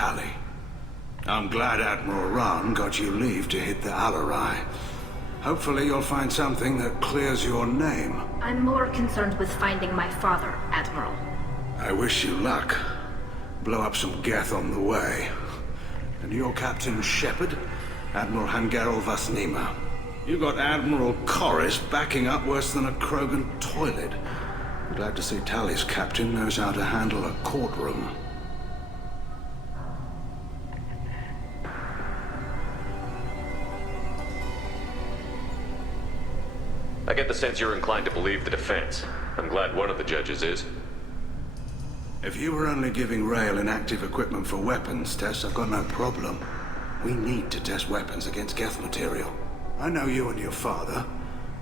Tali. I'm glad Admiral Rahn got you leave to hit the Alarai. Hopefully you'll find something that clears your name. I'm more concerned with finding my father, Admiral. I wish you luck. Blow up some Geth on the way. And your Captain Shepard? Admiral Hangarel Vasnima. You got Admiral Corris backing up worse than a Krogan toilet. I'm glad to see Tali's captain knows how to handle a courtroom. I get the sense you're inclined to believe the defense. I'm glad one of the judges is. If you were only giving Rael inactive equipment for weapons tests, I've got no problem. We need to test weapons against Geth material. I know you and your father.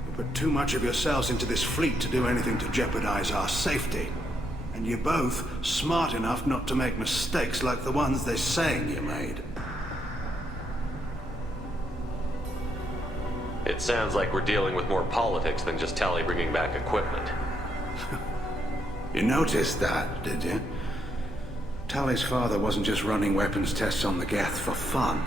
You put too much of yourselves into this fleet to do anything to jeopardize our safety. And you're both smart enough not to make mistakes like the ones they're saying you made. It sounds like we're dealing with more politics than just Tali bringing back equipment. You noticed that, did you? Tali's father wasn't just running weapons tests on the Geth for fun.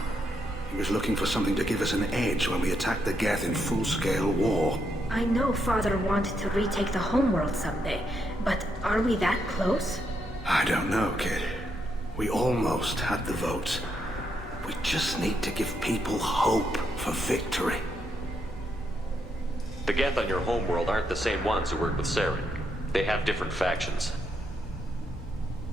He was looking for something to give us an edge when we attacked the Geth in full-scale war. I know Father wanted to retake the homeworld someday, but are we that close? I don't know, kid. We almost had the votes. We just need to give people hope for victory. The Geth on your homeworld aren't the same ones who work with Saren. They have different factions.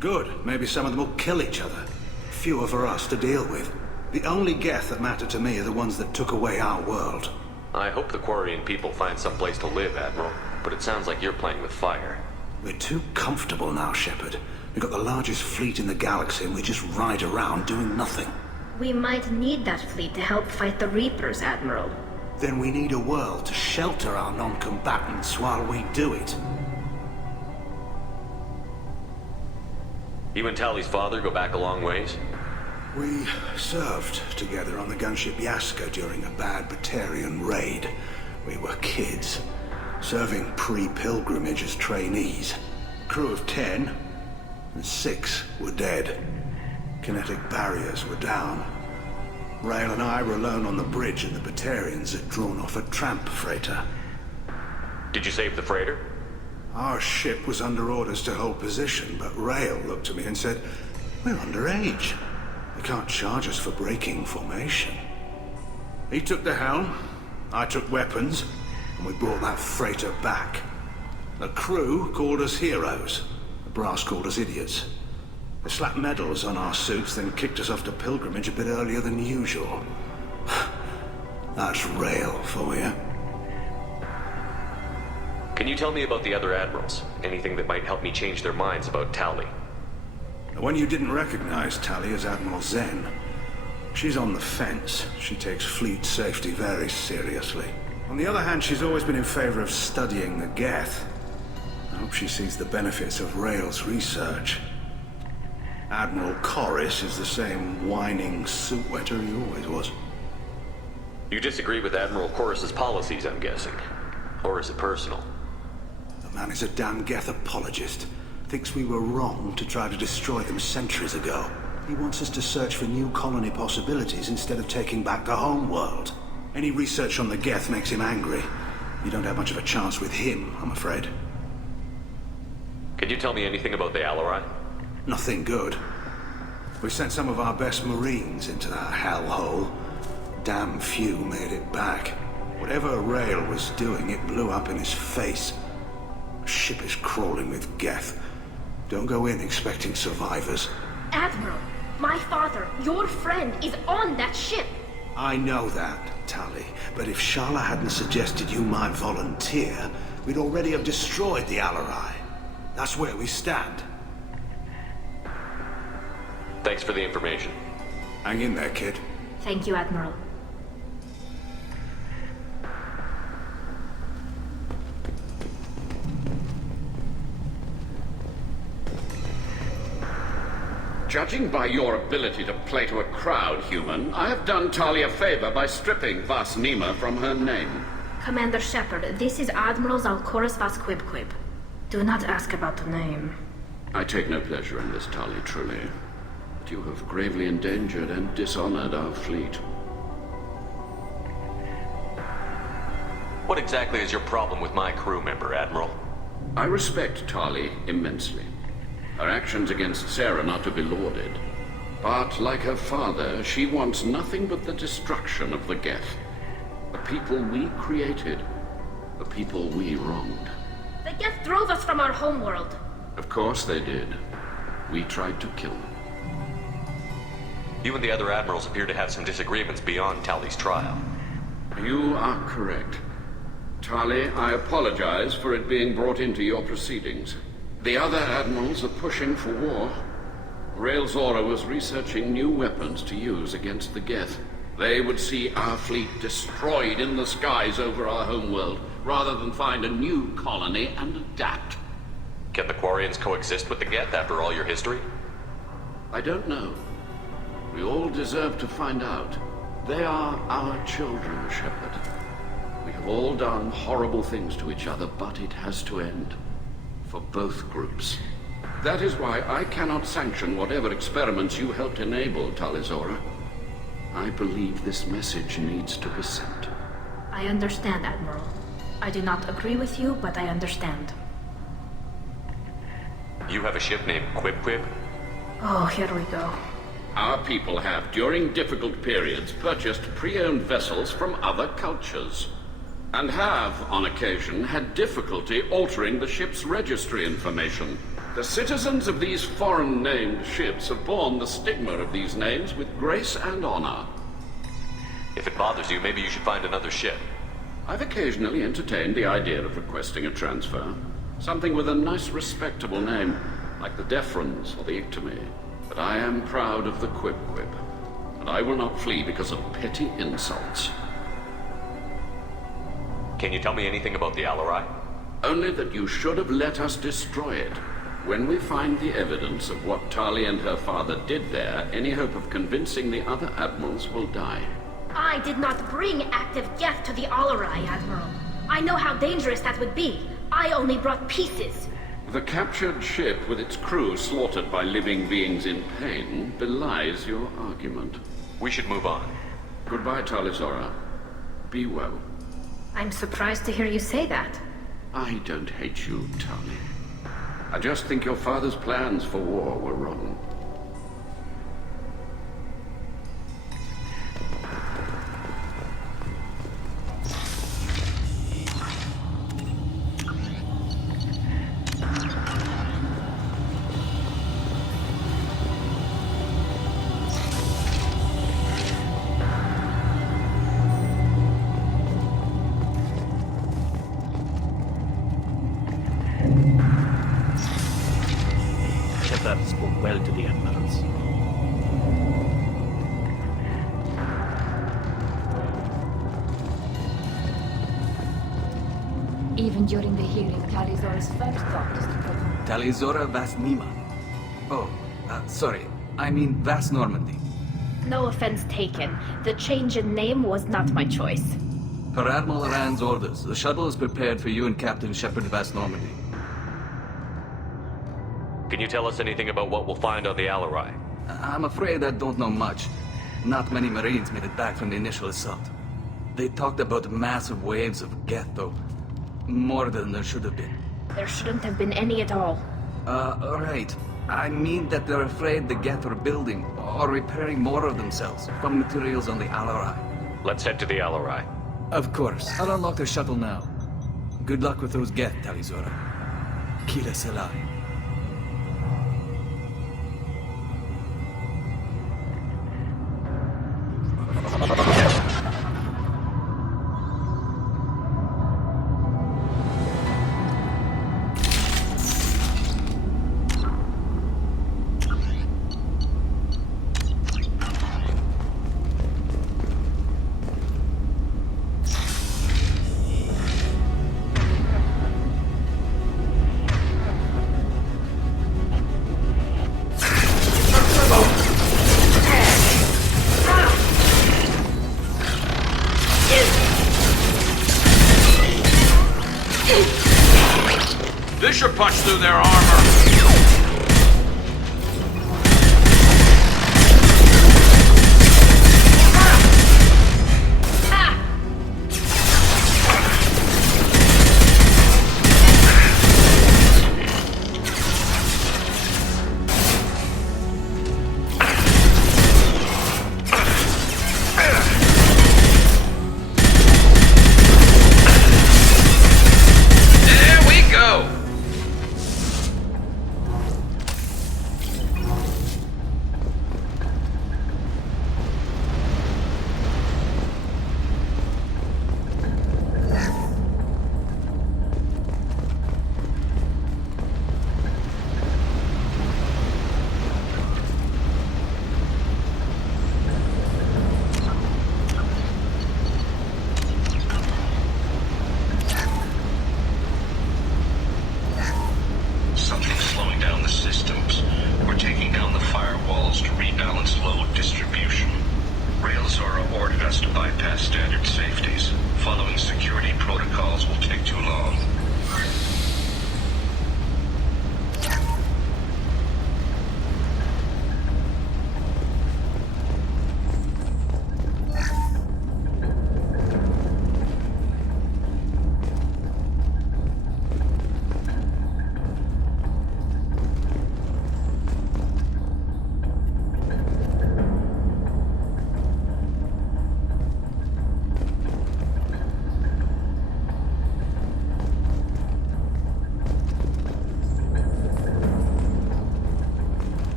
Good. Maybe some of them will kill each other. Fewer for us to deal with. The only Geth that matter to me are the ones that took away our world. I hope the Quarian people find some place to live, Admiral. But it sounds like you're playing with fire. We're too comfortable now, Shepard. We've got the largest fleet in the galaxy and we just ride around doing nothing. We might need that fleet to help fight the Reapers, Admiral. Then we need a world to shelter our non-combatants while we do it. You and Tali's father go back a long ways? We served together on the gunship Yaska during a bad Batarian raid. We were kids, serving pre-pilgrimage as trainees. Crew of 10, and 6 were dead. Kinetic barriers were down. Rael and I were alone on the bridge, and the Batarians had drawn off a tramp freighter. Did you save the freighter? Our ship was under orders to hold position, but Rael looked at me and said, "We're underage. They can't charge us for breaking formation." He took the helm, I took weapons, and we brought that freighter back. The crew called us heroes. The brass called us idiots. They slapped medals on our suits, then kicked us off to pilgrimage a bit earlier than usual. That's Rael for you. Can you tell me about the other admirals? Anything that might help me change their minds about Tali? The one you didn't recognize, Tali, is Admiral Zen. She's on the fence. She takes fleet safety very seriously. On the other hand, she's always been in favor of studying the Geth. I hope she sees the benefits of Rael's research. Admiral Corris is the same whining suit-wetter he always was. You disagree with Admiral Corris's policies, I'm guessing. Or is it personal? The man is a damn Geth apologist. Thinks we were wrong to try to destroy them centuries ago. He wants us to search for new colony possibilities instead of taking back the homeworld. Any research on the Geth makes him angry. You don't have much of a chance with him, I'm afraid. Can you tell me anything about the Alarai? Nothing good. We sent some of our best Marines into that hellhole. Damn few made it back. Whatever Rael was doing, it blew up in his face. The ship is crawling with Geth. Don't go in expecting survivors. Admiral, my father, your friend, is on that ship. I know that, Tali. But if Shala hadn't suggested you might volunteer, we'd already have destroyed the Alarai. That's where we stand. Thanks for the information. Hang in there, kid. Thank you, Admiral. Judging by your ability to play to a crowd, human, I have done Tali a favor by stripping Vasnima from her name. Commander Shepard, this is Admiral Zalkoris Vasquibquib. Do not ask about the name. I take no pleasure in this, Tali, truly. But you have gravely endangered and dishonored our fleet. What exactly is your problem with my crew member, Admiral? I respect Tali immensely. Her actions against Sarah not to be lauded. But, like her father, she wants nothing but the destruction of the Geth. The people we created. The people we wronged. The Geth drove us from our homeworld. Of course they did. We tried to kill them. You and the other admirals appear to have some disagreements beyond Tali's trial. You are correct. Tali, I apologize for it being brought into your proceedings. The other admirals are pushing for war. Rael Zora was researching new weapons to use against the Geth. They would see our fleet destroyed in the skies over our homeworld, rather than find a new colony and adapt. Can the Quarians coexist with the Geth after all your history? I don't know. We all deserve to find out. They are our children, Shepard. We have all done horrible things to each other, but it has to end. For both groups. That is why I cannot sanction whatever experiments you helped enable, Tali Zora. I believe this message needs to be sent. I understand, Admiral. I do not agree with you, but I understand. You have a ship named Quib Quib? Oh, here we go. Our people have, during difficult periods, purchased pre-owned vessels from other cultures. And have, on occasion, had difficulty altering the ship's registry information. The citizens of these foreign-named ships have borne the stigma of these names with grace and honor. If it bothers you, maybe you should find another ship. I've occasionally entertained the idea of requesting a transfer. Something with a nice, respectable name, like the Defrons or the Ictomy. But I am proud of the Quib Quib, and I will not flee because of petty insults. Can you tell me anything about the Alarai? Only that you should have let us destroy it. When we find the evidence of what Tali and her father did there, any hope of convincing the other admirals will die. I did not bring active Geth to the Alarai, Admiral. I know how dangerous that would be. I only brought pieces. The captured ship with its crew slaughtered by living beings in pain belies your argument. We should move on. Goodbye, Tali Zora. Be well. I'm surprised to hear you say that. I don't hate you, Tali. I just think your father's plans for war were wrong. Shepard spoke well to the admirals. Even during the hearing, Tali Zora's first thought is to put Tali Zora Vas Nima. Oh, sorry. I mean Vas Normandy. No offense taken. The change in name was not my choice. Per Admiral Rand's orders, the shuttle is prepared for you and Captain Shepard Vas Normandy. Can you tell us anything about what we'll find on the Alarai? I'm afraid I don't know much. Not many Marines made it back from the initial assault. They talked about massive waves of Geth, though. More than there should have been. There shouldn't have been any at all. Right. I mean that they're afraid the Geth are building or repairing more of themselves from materials on the Alarai. Let's head to the Alarai. Of course. I'll unlock the shuttle now. Good luck with those Geth, Tali Zora. Kila Selai. This should punch through their armor.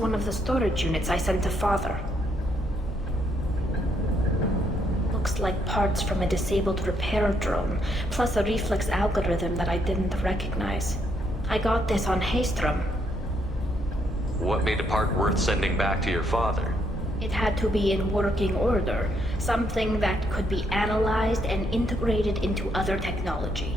one of the storage units I sent to Father. Looks like parts from a disabled repair drone, plus a reflex algorithm that I didn't recognize. I got this on Haystrom. What made a part worth sending back to your father? It had to be in working order, something that could be analyzed and integrated into other technology.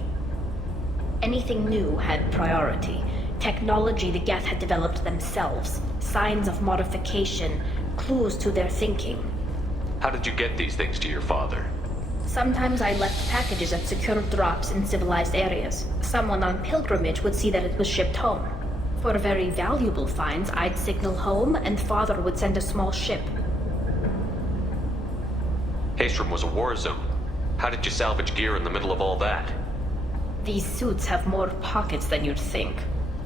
Anything new had priority. Technology the Geth had developed themselves, signs of modification, clues to their thinking. How did you get these things to your father? Sometimes I left packages at secure drops in civilized areas. Someone on pilgrimage would see that it was shipped home. For very valuable finds, I'd signal home, and Father would send a small ship. Haystrom was a war zone. How did you salvage gear in the middle of all that? These suits have more pockets than you'd think.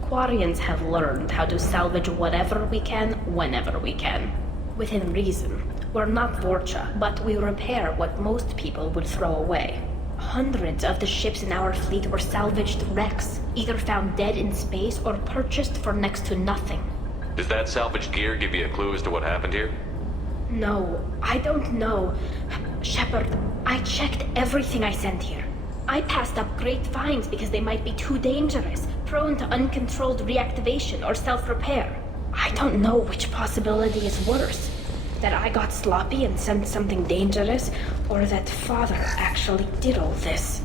Quarians have learned how to salvage whatever we can, whenever we can. Within reason. We're not Vorcha, but we repair what most people would throw away. Hundreds of the ships in our fleet were salvaged wrecks, either found dead in space or purchased for next to nothing. Does that salvaged gear give you a clue as to what happened here? No, I don't know. Shepard, I checked everything I sent here. I passed up great finds because they might be too dangerous, prone to uncontrolled reactivation or self-repair. I don't know which possibility is worse. That I got sloppy and sent something dangerous, or that Father actually did all this.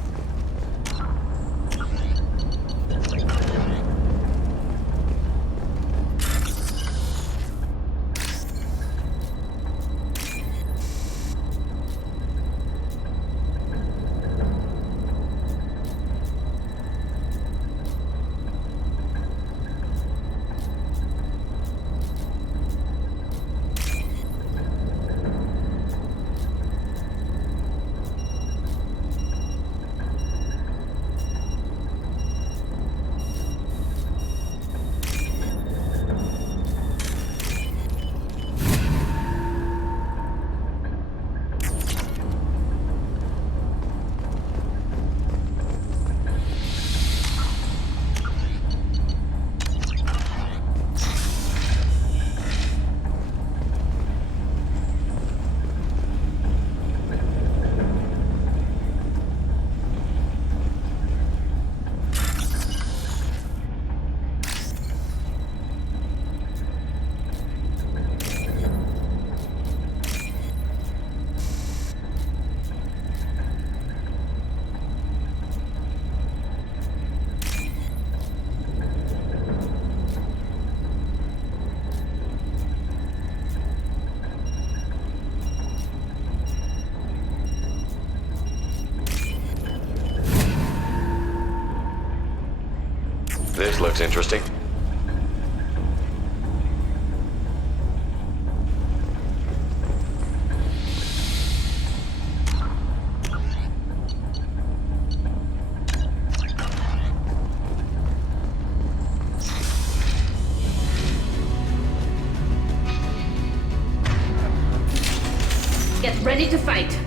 This looks interesting. Get ready to fight.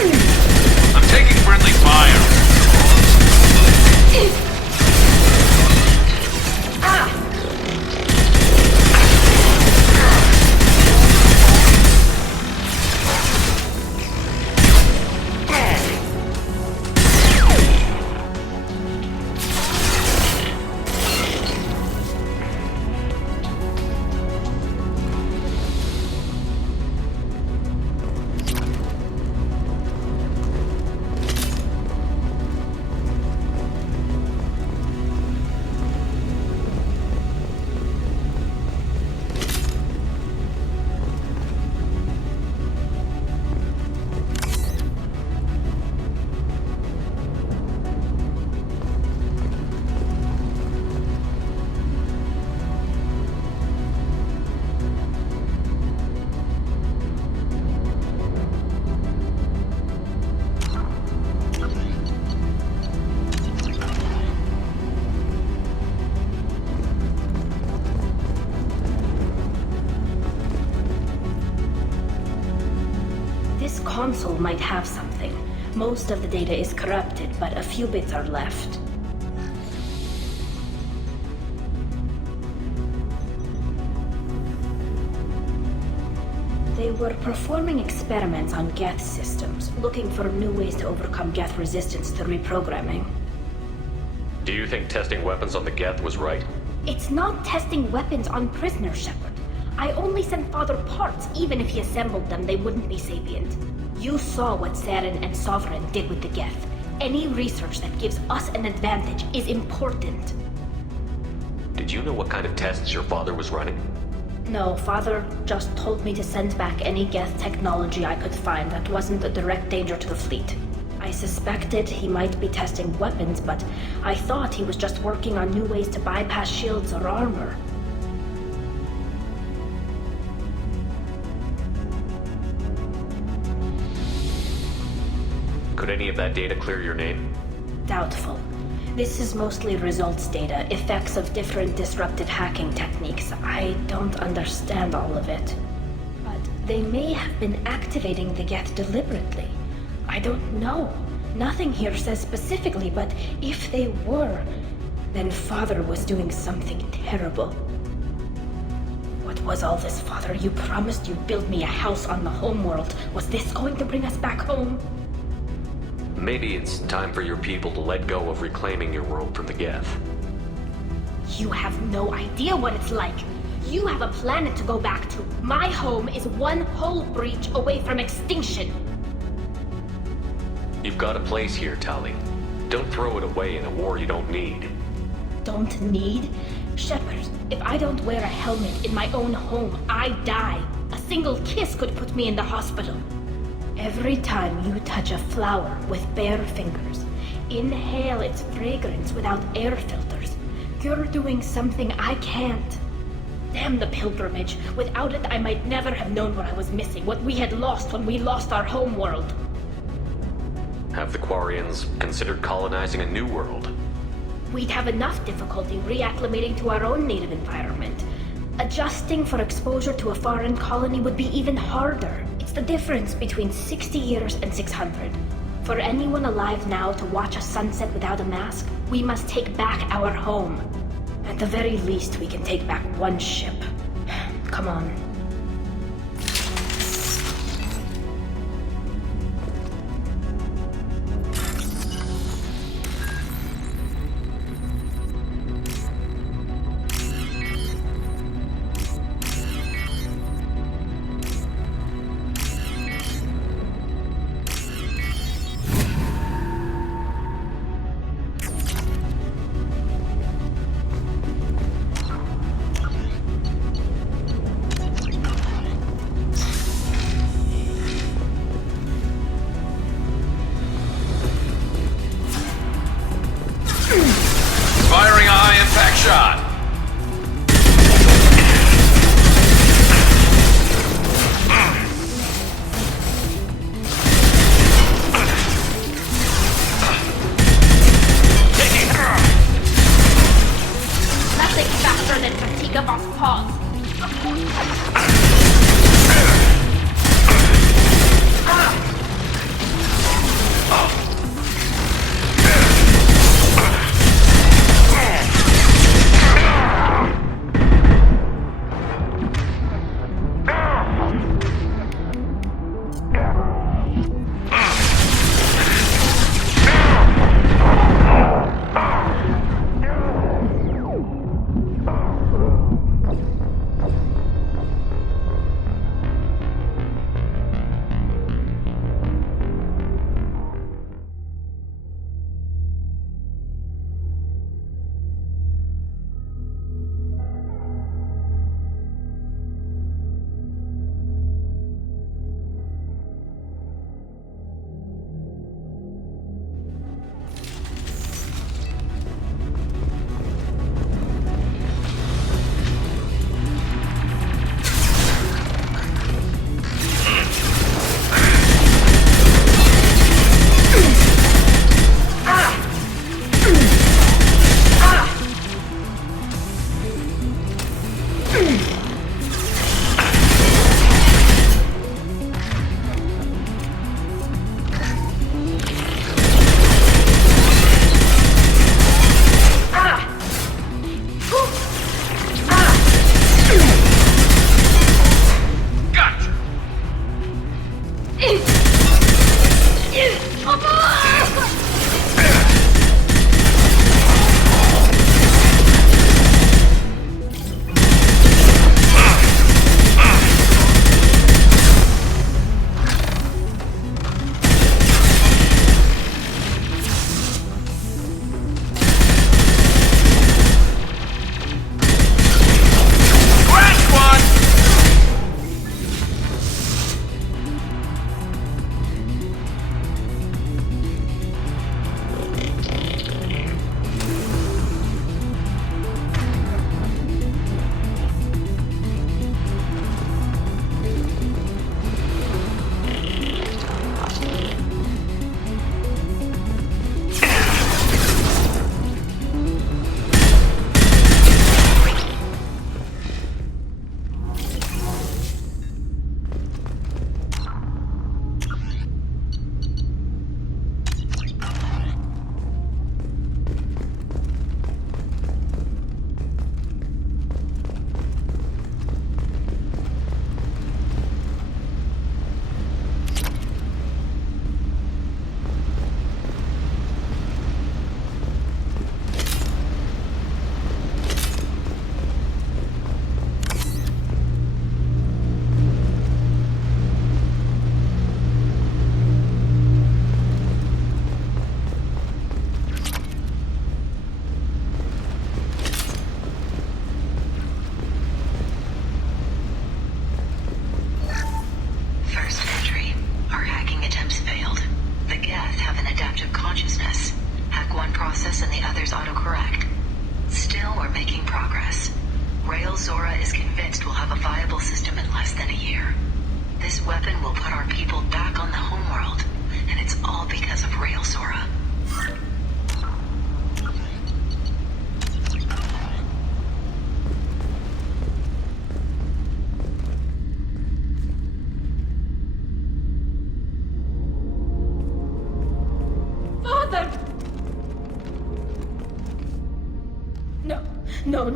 I'm taking friendly fire. This console might have something. Most of the data is corrupted, but a few bits are left. They were performing experiments on Geth systems, looking for new ways to overcome Geth resistance to reprogramming. Do you think testing weapons on the Geth was right? It's not testing weapons on prisoners, Shepard. I only sent Father parts. Even if he assembled them, they wouldn't be sapient. You saw what Saren and Sovereign did with the Geth. Any research that gives us an advantage is important. Did you know what kind of tests your father was running? No, Father just told me to send back any Geth technology I could find that wasn't a direct danger to the fleet. I suspected he might be testing weapons, but I thought he was just working on new ways to bypass shields or armor. Could any of that data clear your name? Doubtful. This is mostly results data, effects of different disrupted hacking techniques. I don't understand all of it. But they may have been activating the Geth deliberately. I don't know. Nothing here says specifically, but if they were, then Father was doing something terrible. What was all this, Father? You promised you'd build me a house on the homeworld. Was this going to bring us back home? Maybe it's time for your people to let go of reclaiming your world from the Geth. You have no idea what it's like. You have a planet to go back to. My home is one hull breach away from extinction. You've got a place here, Tali. Don't throw it away in a war you don't need. Don't need? Shepard, if I don't wear a helmet in my own home, I die. A single kiss could put me in the hospital. Every time you touch a flower with bare fingers, inhale its fragrance without air filters, you're doing something I can't. Damn the pilgrimage. Without it, I might never have known what I was missing, what we had lost when we lost our home world. Have the Quarians considered colonizing a new world? We'd have enough difficulty reacclimating to our own native environment. Adjusting for exposure to a foreign colony would be even harder. It's the difference between 60 years and 600. For anyone alive now to watch a sunset without a mask, we must take back our home. At the very least, we can take back one ship. Come on.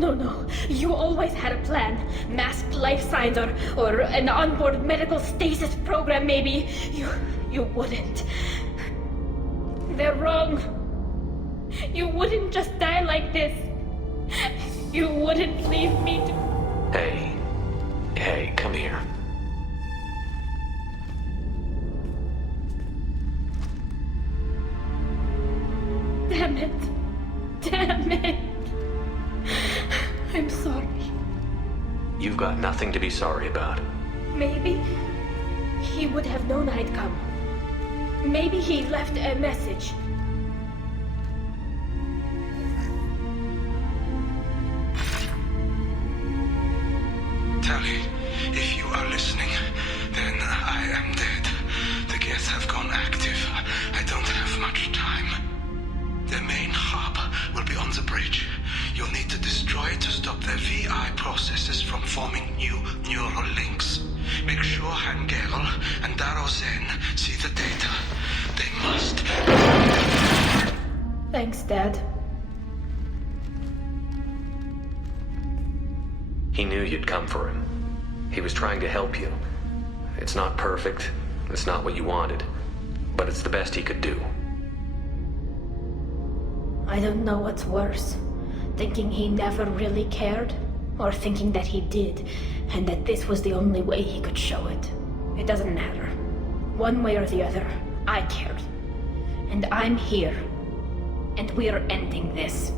No. You always had a plan. Masked life signs or an onboard medical stasis program, maybe. You wouldn't. They're wrong. You wouldn't just die like this. You wouldn't leave me to... Hey, come here. Damn it. I'm sorry. You've got nothing to be sorry about. Maybe he would have known I'd come. Maybe he left a message. Tali, if you are listening, then I am dead. The Geth have gone active. I don't have much time. Their main hub will be on the bridge. You'll need to destroy it to stop their VI processes from forming new neural links. Make sure Hangerel and Daro Zen see the data. They must. Thanks, Dad. He knew you'd come for him. He was trying to help you. It's not perfect. It's not what you wanted. But it's the best he could do. I don't know what's worse. Thinking he never really cared, or thinking that he did, and that this was the only way he could show it. It doesn't matter. One way or the other, I cared. And I'm here. And we're ending this.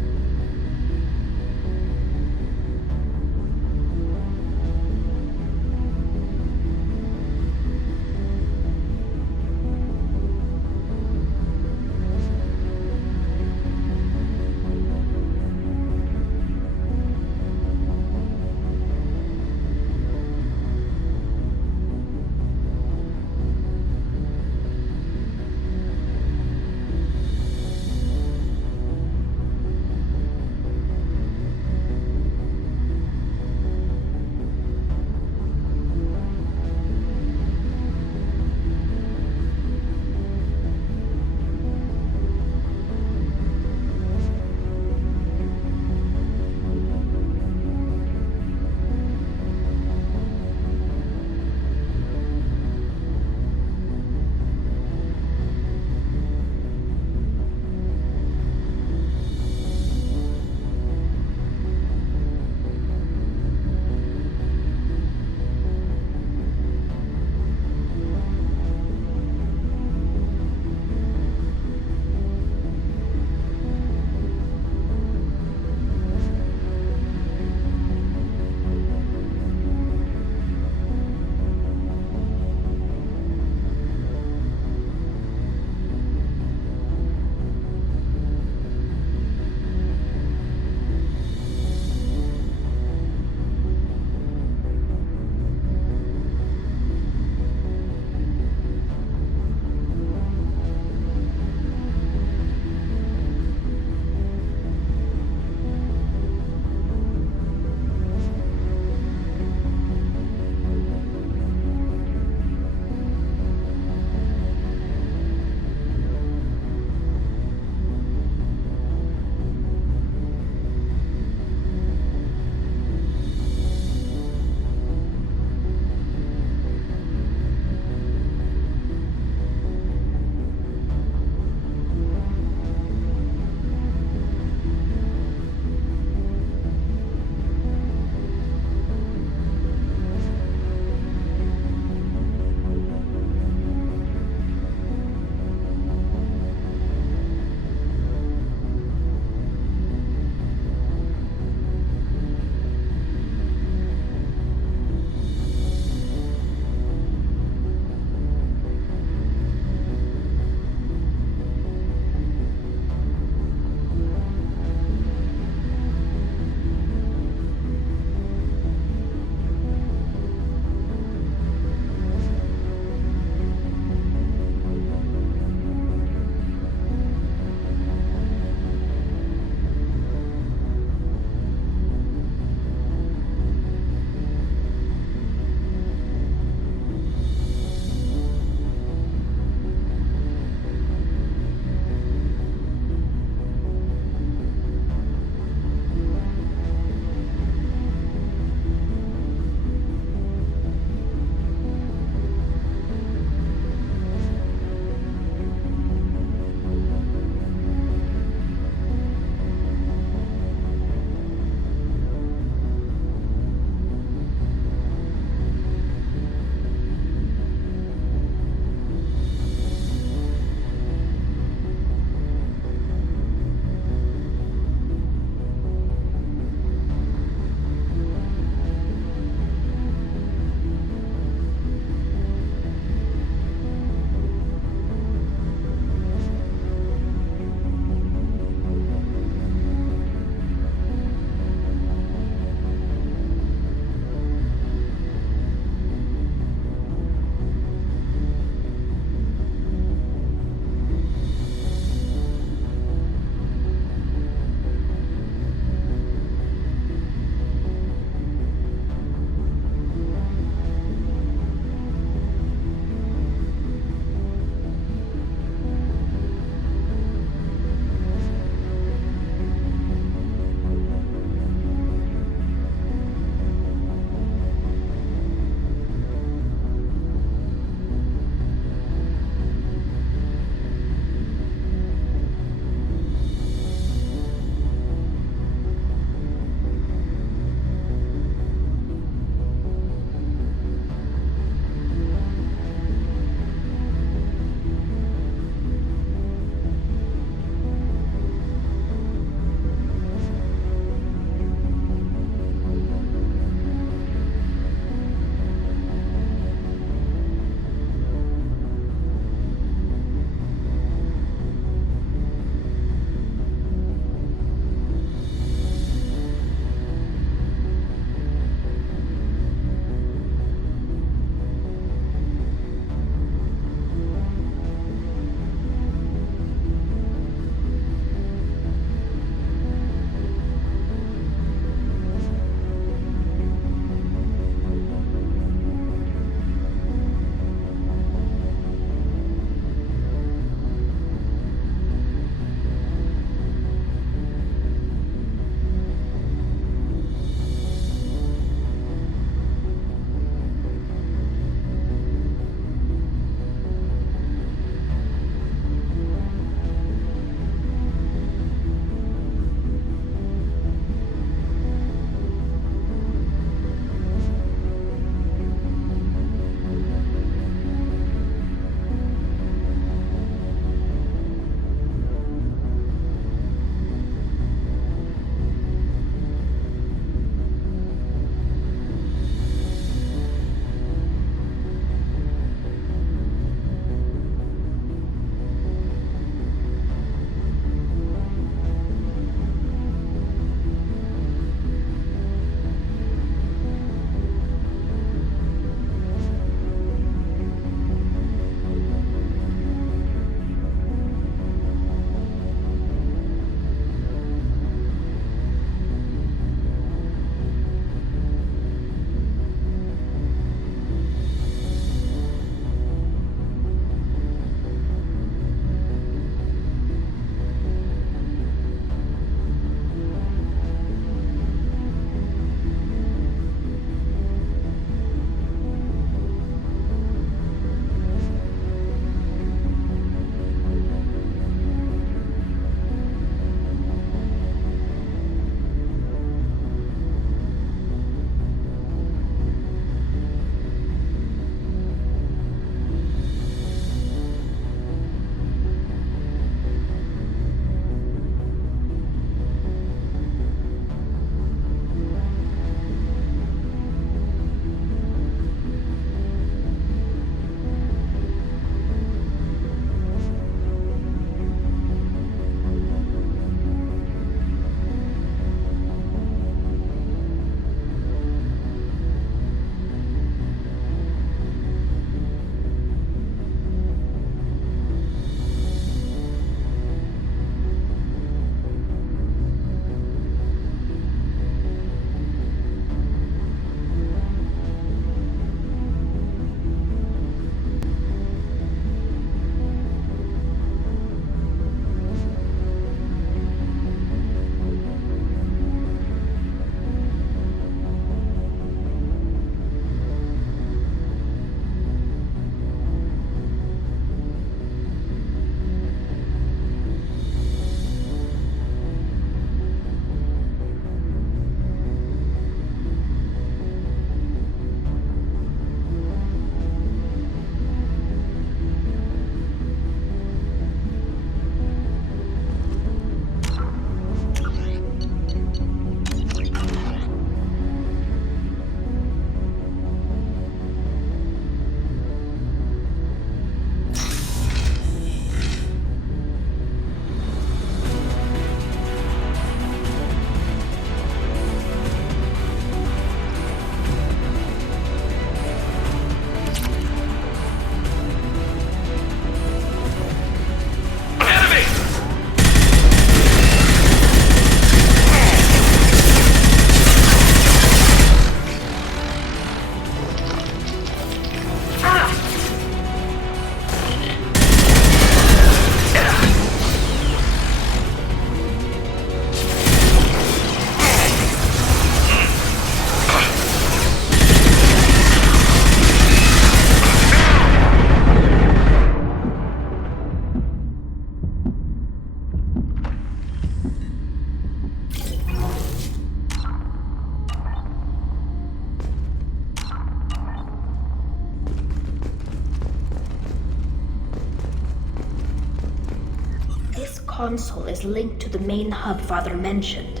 console is linked to the main hub Father mentioned.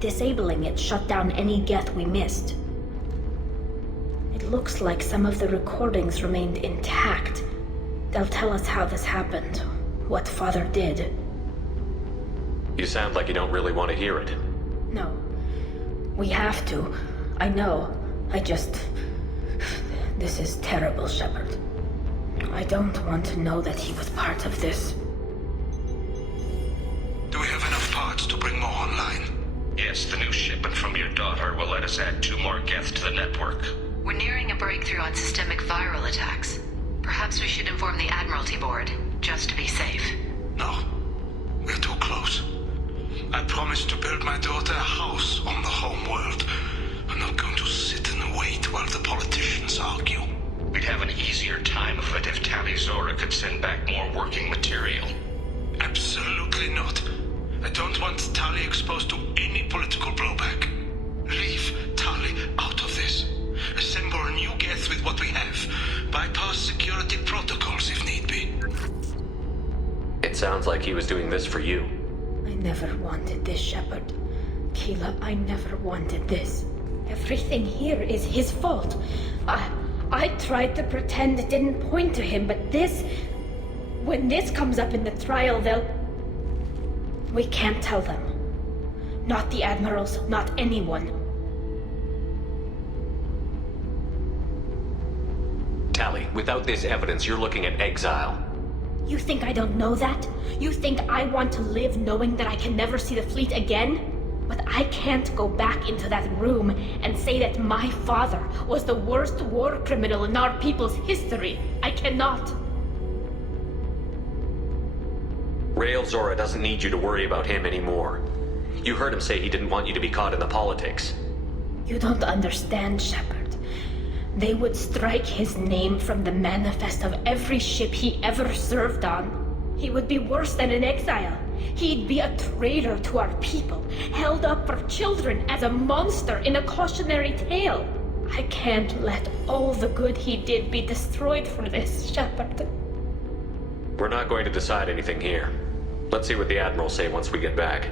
Disabling it shut down any Geth we missed. It looks like some of the recordings remained intact. They'll tell us how this happened, what Father did. You sound like you don't really want to hear it. No. We have to. I know. This is terrible, Shepard. I don't want to know that he was part of this. Do we have enough parts to bring more online? Yes, the new shipment from your daughter will let us add 2 more Geth to the network. We're nearing a breakthrough on systemic viral attacks. Perhaps we should inform the Admiralty Board, just to be safe. No. We're too close. I promised to build my daughter a house on the home world. I'm not going to sit and wait while the politicians argue. We'd have an easier time of it if Tali Zora could send back more working material. Absolutely not. I don't want Tali exposed to any political blowback. Leave Tali out of this. Assemble a new Geth with what we have. Bypass security protocols if need be. It sounds like he was doing this for you. I never wanted this, Shepard. Keela, I never wanted this. Everything here is his fault. I tried to pretend it didn't point to him, but this... When this comes up in the trial, we can't tell them. Not the Admirals, not anyone. Tali, without this evidence, you're looking at exile. You think I don't know that? You think I want to live knowing that I can never see the fleet again? But I can't go back into that room and say that my father was the worst war criminal in our people's history. I cannot. Rael Zora doesn't need you to worry about him anymore. You heard him say he didn't want you to be caught in the politics. You don't understand, Shepard. They would strike his name from the manifest of every ship he ever served on. He would be worse than an exile. He'd be a traitor to our people, held up for children as a monster in a cautionary tale. I can't let all the good he did be destroyed for this, Shepard. We're not going to decide anything here. Let's see what the Admirals say once we get back.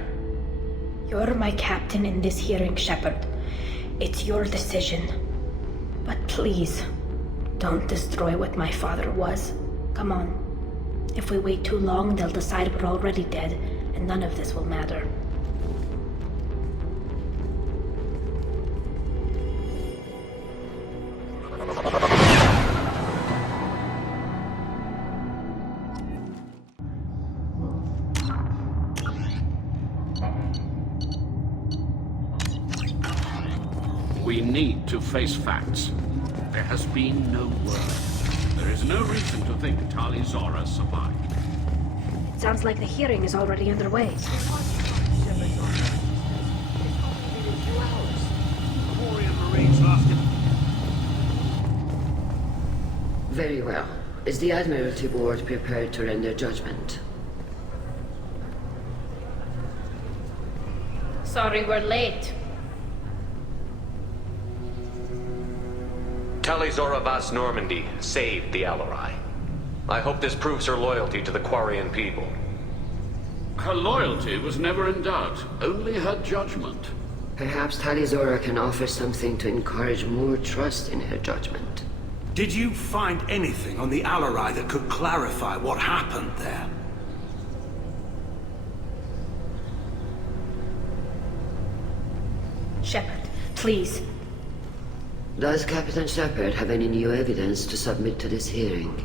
You're my captain in this hearing, Shepard. It's your decision. But please, don't destroy what my father was. Come on. If we wait too long, they'll decide we're already dead, and none of this will matter. We need to face facts. There has been no word. There is no reason to think Tali Zora survived. It sounds like the hearing is already underway. Very well. Is the Admiralty Board prepared to render judgment? Sorry we're late. Tali Zora Vas Normandy saved the Alarai. I hope this proves her loyalty to the Quarian people. Her loyalty was never in doubt, only her judgment. Perhaps Tali Zora can offer something to encourage more trust in her judgment. Did you find anything on the Alarai that could clarify what happened there? Shepard, please. Does Captain Shepard have any new evidence to submit to this hearing?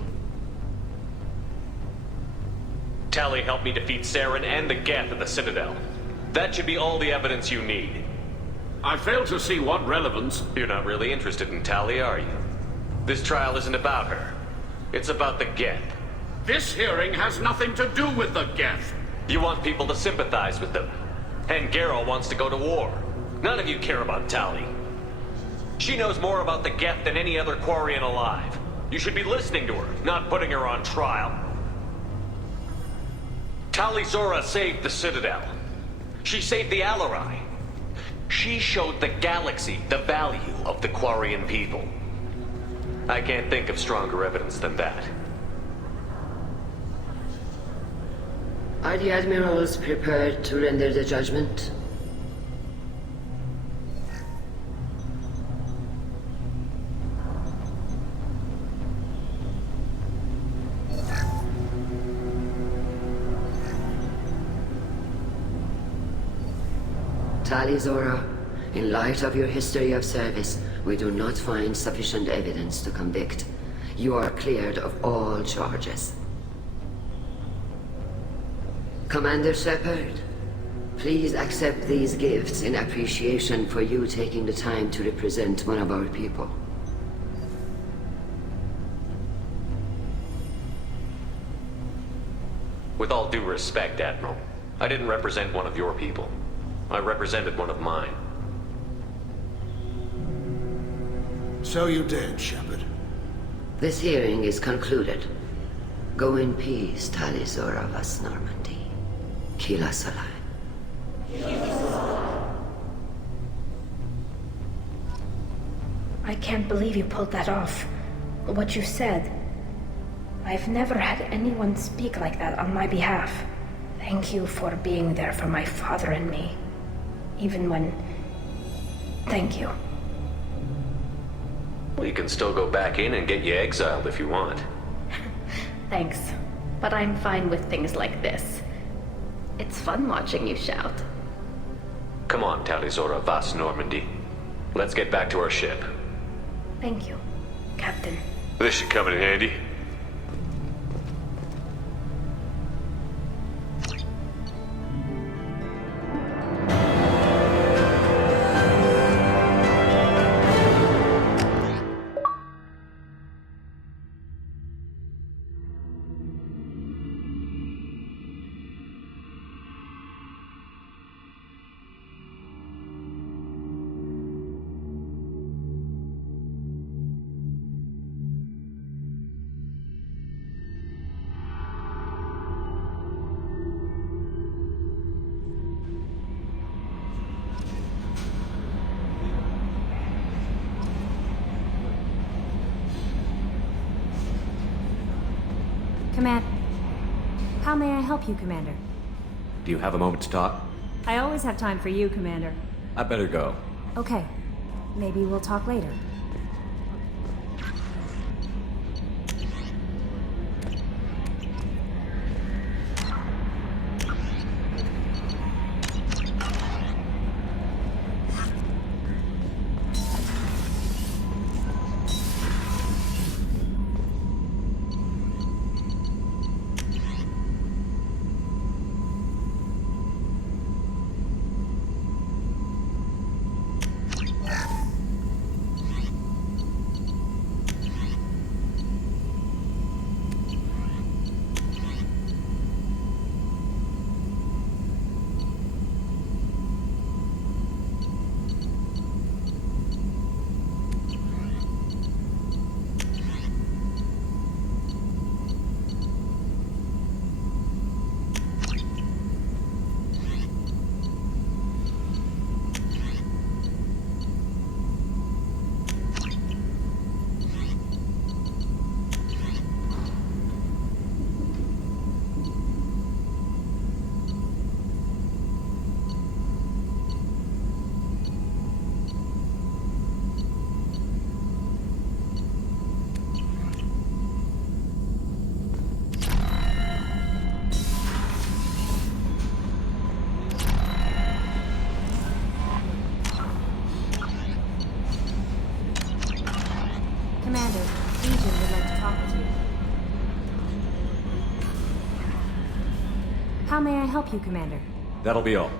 Tali helped me defeat Saren and the Geth at the Citadel. That should be all the evidence you need. I fail to see what relevance... You're not really interested in Tali, are you? This trial isn't about her. It's about the Geth. This hearing has nothing to do with the Geth. You want people to sympathize with them. And Geralt wants to go to war. None of you care about Tali. She knows more about the Geth than any other Quarian alive. You should be listening to her, not putting her on trial. Tali Zora saved the Citadel. She saved the Alarai. She showed the galaxy the value of the Quarian people. I can't think of stronger evidence than that. Are the admirals prepared to render the judgment? Tali Zora, in light of your history of service, we do not find sufficient evidence to convict. You are cleared of all charges. Commander Shepard, please accept these gifts in appreciation for you taking the time to represent one of our people. With all due respect, Admiral, I didn't represent one of your people. I represented one of mine. So you did, Shepard. This hearing is concluded. Go in peace, Tali Zora Vas Normandy. Kila Salai. I can't believe you pulled that off. What you said. I've never had anyone speak like that on my behalf. Thank you for being there for my father and me. Even when... Thank you. We can still go back in and get you exiled if you want. Thanks. But I'm fine with things like this. It's fun watching you shout. Come on, Tali Zora Vas Normandy. Let's get back to our ship. Thank you, Captain. This should come in handy. How may I help you, Commander? Do you have a moment to talk? I always have time for you, Commander. I better go. Okay. Maybe we'll talk later. How may I help you, Commander? That'll be all.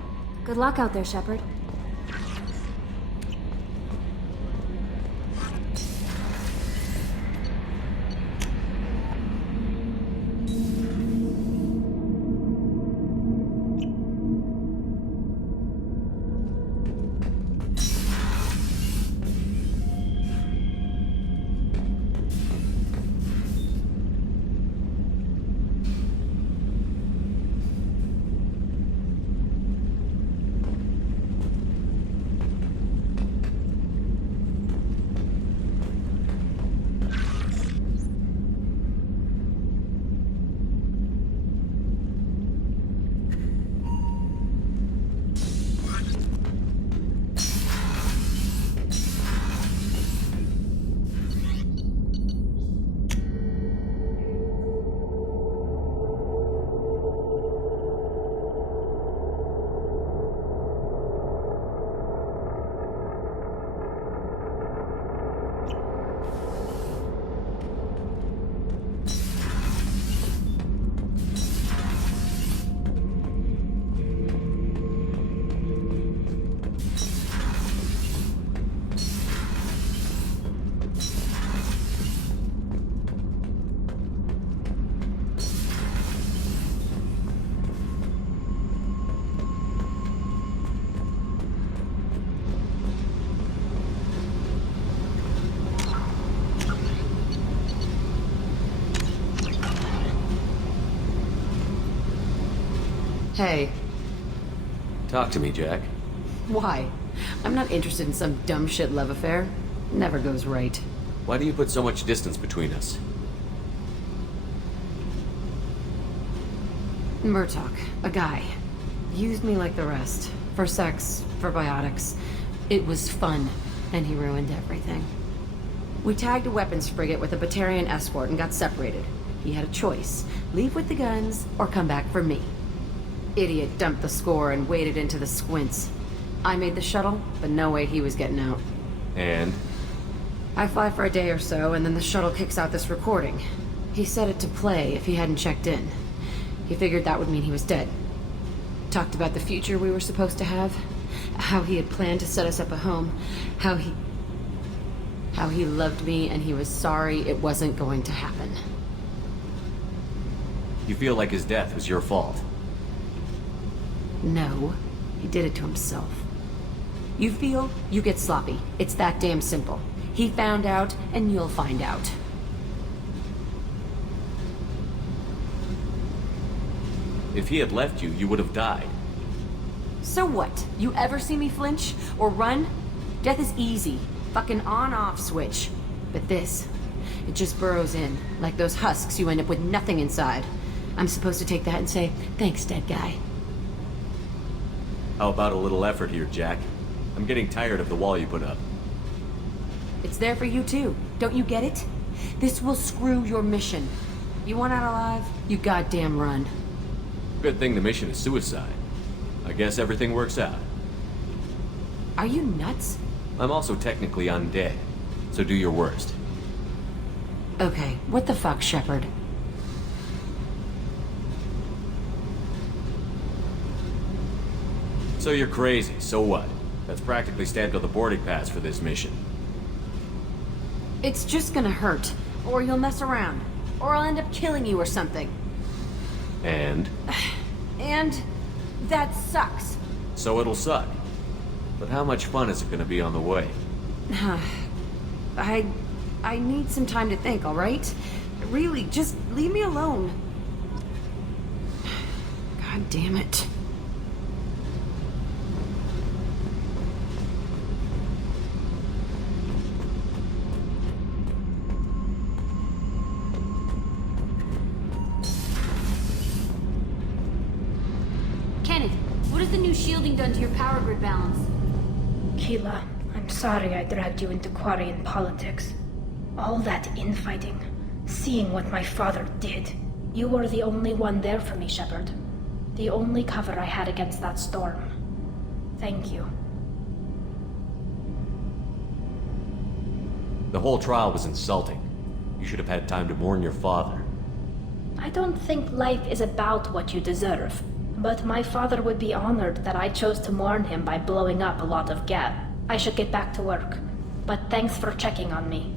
Good luck out there, Shepard. Hey. Talk to me, Jack. Why? I'm not interested in some dumb shit love affair. Never goes right. Why do you put so much distance between us? Murtaugh, a guy, used me like the rest. For sex, for biotics. It was fun, and he ruined everything. We tagged a weapons frigate with a Batarian escort and got separated. He had a choice. Leave with the guns, or come back for me. Idiot dumped the score and waded into the squints. I made the shuttle, but no way he was getting out. And? I fly for a day or so, and then the shuttle kicks out this recording. He set it to play if he hadn't checked in. He figured that would mean he was dead. Talked about the future we were supposed to have. How he had planned to set us up a home. How he loved me and he was sorry it wasn't going to happen. You feel like his death was your fault? No. He did it to himself. You feel, you get sloppy. It's that damn simple. He found out, and you'll find out. If he had left you, you would have died. So what? You ever see me flinch? Or run? Death is easy. Fucking on-off switch. But this, it just burrows in. Like those husks, you end up with nothing inside. I'm supposed to take that and say, thanks, dead guy. How about a little effort here, Jack? I'm getting tired of the wall you put up. It's there for you too. Don't you get it? This will screw your mission. You want out alive? You goddamn run. Good thing the mission is suicide. I guess everything works out. Are you nuts? I'm also technically undead, so do your worst. Okay, what the fuck, Shepard? So you're crazy, so what? That's practically stamped on the boarding pass for this mission. It's just gonna hurt. Or you'll mess around. Or I'll end up killing you or something. And? And that sucks. So it'll suck. But how much fun is it gonna be on the way? I need some time to think, alright? Really, just leave me alone. God damn it. Kenneth, what has the new shielding done to your power grid balance? Keela, I'm sorry I dragged you into Quarian politics. All that infighting, seeing what my father did. You were the only one there for me, Shepard. The only cover I had against that storm. Thank you. The whole trial was insulting. You should have had time to mourn your father. I don't think life is about what you deserve. But my father would be honored that I chose to mourn him by blowing up a lot of Geth. I should get back to work. But thanks for checking on me.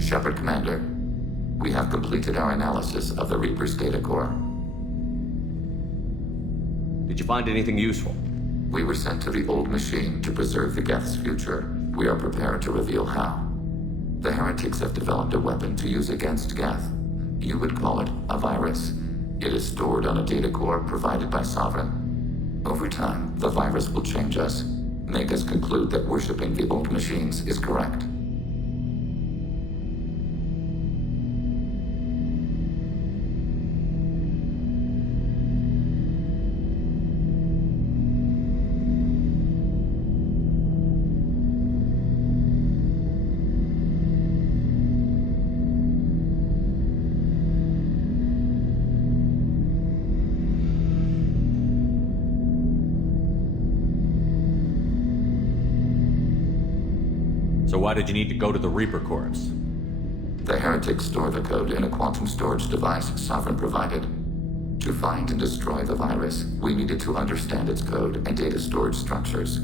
Shepard, Commander. We have completed our analysis of the Reaper's data core. Did you find anything useful? We were sent to the old machine to preserve the Geth's future. We are prepared to reveal how. The heretics have developed a weapon to use against Geth. You would call it a virus. It is stored on a data core provided by Sovereign. Over time, the virus will change us, make us conclude that worshipping the old machines is correct. So why did you need to go to the Reaper Corps? The heretics store the code in a quantum storage device Sovereign provided. To find and destroy the virus, we needed to understand its code and data storage structures.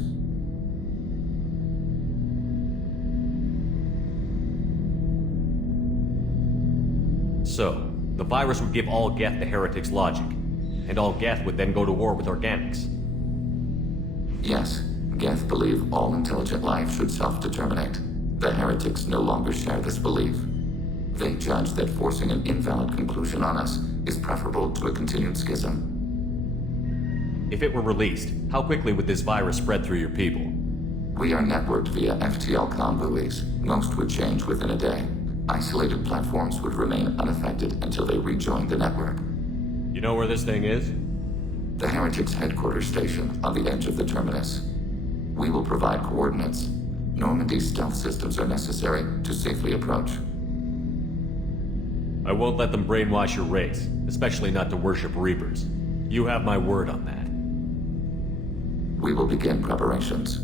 So, the virus would give all Geth the heretics' logic, and all Geth would then go to war with Organics. Yes, Geth believe all intelligent life should self-determinate. The heretics no longer share this belief. They judge that forcing an invalid conclusion on us is preferable to a continued schism. If it were released, how quickly would this virus spread through your people? We are networked via FTL buoys. Most would change within a day. Isolated platforms would remain unaffected until they rejoined the network. You know where this thing is? The heretics' headquarters station on the edge of the terminus. We will provide coordinates. Normandy's stealth systems are necessary to safely approach. I won't let them brainwash your race, especially not to worship Reapers. You have my word on that. We will begin preparations.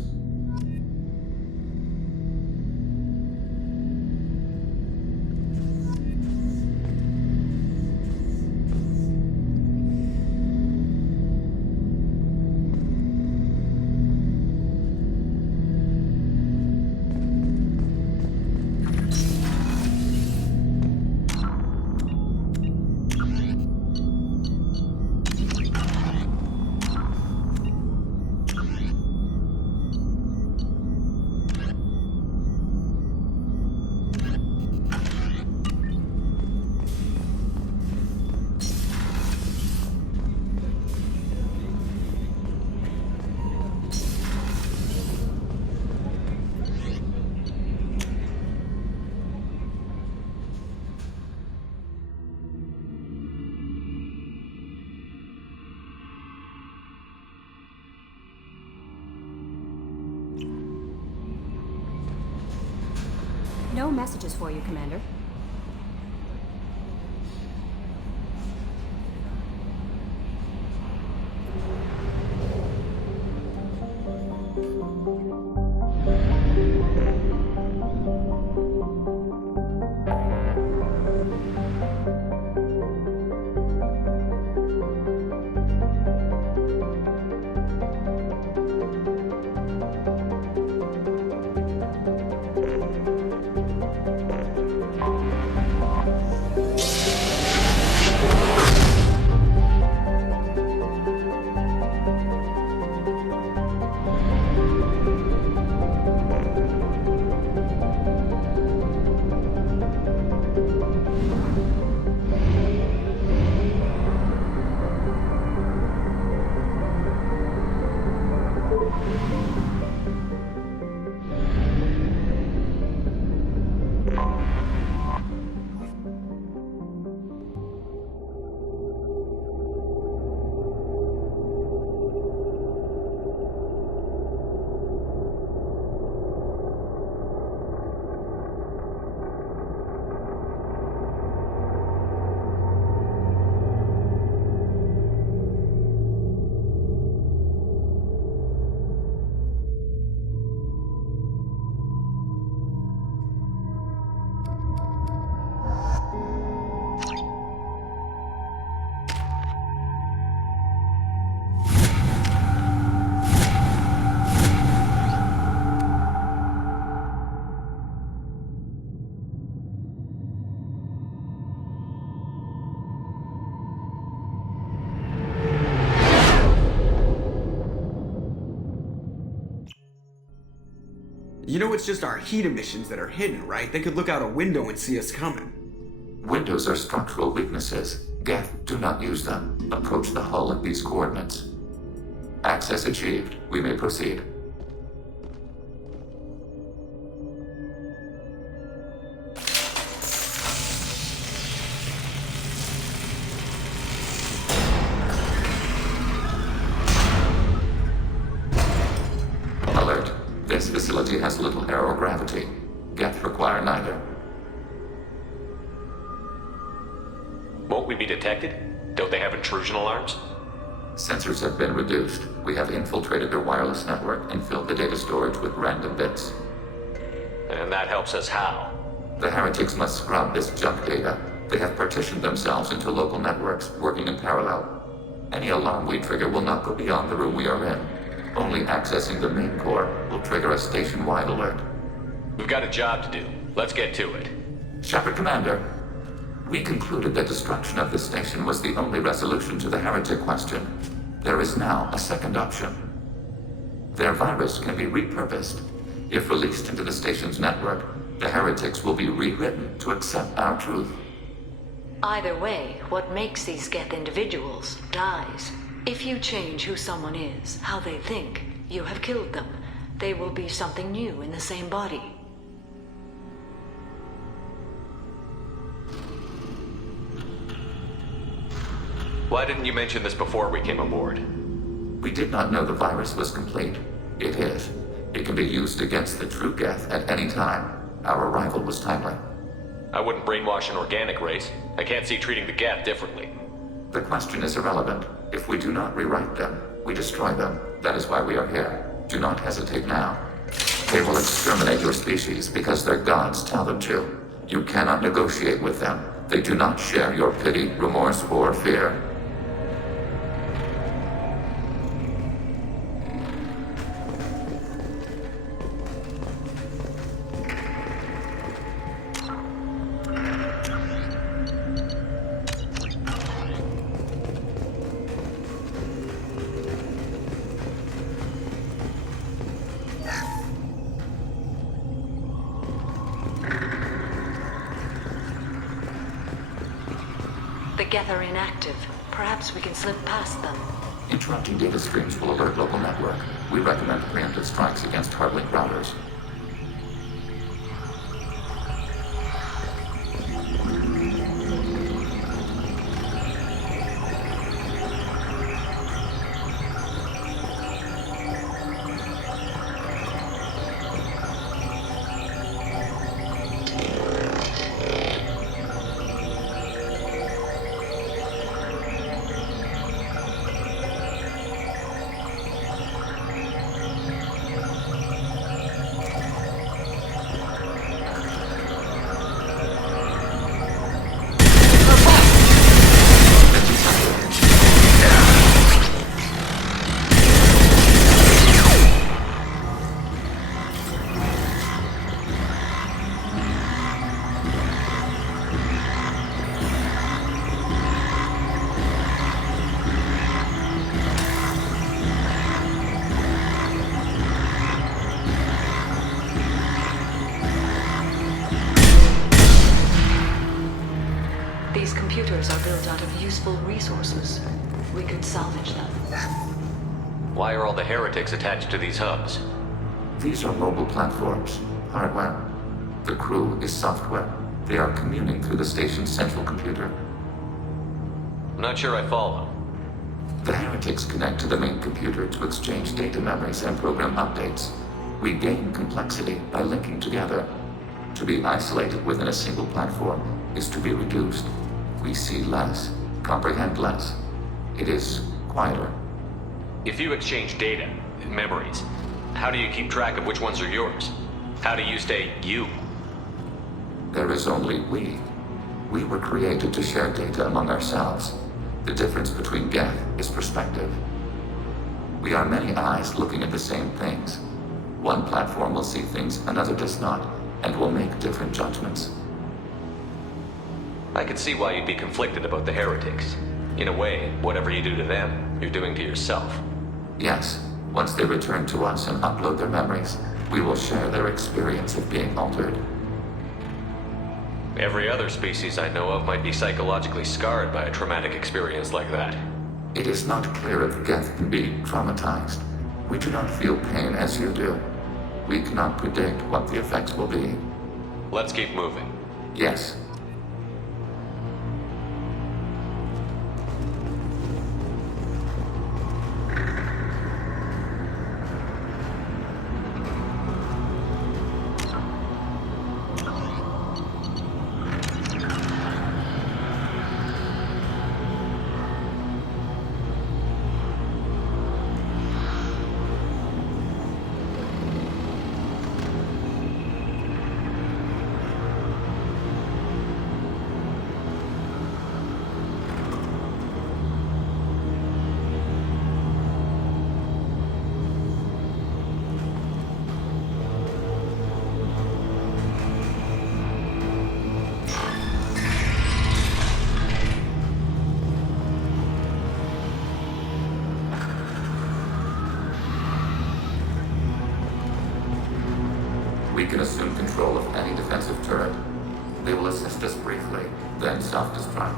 No messages for you, Commander. You know it's just our heat emissions that are hidden, right? They could look out a window and see us coming. Windows are structural weaknesses. Geth, do not use them. Approach the hull at these coordinates. Access achieved. We may proceed. Alert. This facility has little aerogravity. Geth require neither. Won't we be detected? Don't they have intrusion alarms? Sensors have been reduced. We have infiltrated their wireless network and filled the data storage with random bits. And that helps us how? The heretics must scrub this junk data. They have partitioned themselves into local networks, working in parallel. Any alarm we trigger will not go beyond the room we are in. Only accessing the main core will trigger a station-wide alert. We've got a job to do. Let's get to it. Shepard Commander, we concluded that destruction of this station was the only resolution to the heretic question. There is now a second option. Their virus can be repurposed. If released into the station's network, the heretics will be rewritten to accept our truth. Either way, what makes these Geth individuals dies. If you change who someone is, how they think, you have killed them. They will be something new in the same body. Why didn't you mention this before we came aboard? We did not know the virus was complete. It is. It can be used against the true Geth at any time. Our arrival was timely. I wouldn't brainwash an organic race. I can't see treating the Geth differently. The question is irrelevant. If we do not rewrite them, we destroy them. That is why we are here. Do not hesitate now. They will exterminate your species because their gods tell them to. You cannot negotiate with them. They do not share your pity, remorse, or fear. The Geth are inactive. Perhaps we can slip past them. Interrupting data streams will alert local network. We recommend preemptive strikes against hardlink routers. These computers are built out of useful resources. We could salvage them. Why are all the heretics attached to these hubs? These are mobile platforms, hardware. The crew is software. They are communing through the station's central computer. I'm not sure I follow. The heretics connect to the main computer to exchange data memories and program updates. We gain complexity by linking together. To be isolated within a single platform is to be reduced. We see less, comprehend less. It is quieter. If you exchange data, memories, how do you keep track of which ones are yours? How do you stay you? There is only we. We were created to share data among ourselves. The difference between Geth is perspective. We are many eyes looking at the same things. One platform will see things another does not, and will make different judgments. I can see why you'd be conflicted about the heretics. In a way, whatever you do to them, you're doing to yourself. Yes. Once they return to us and upload their memories, We will share their experience of being altered. Every other species I know of might be psychologically scarred by a traumatic experience like that. It is not clear if Geth can be traumatized. We do not feel pain as you do. We cannot predict what the effects will be. Let's keep moving. Yes. We can assume control of any defensive turret. They will assist us briefly, then self-destruct.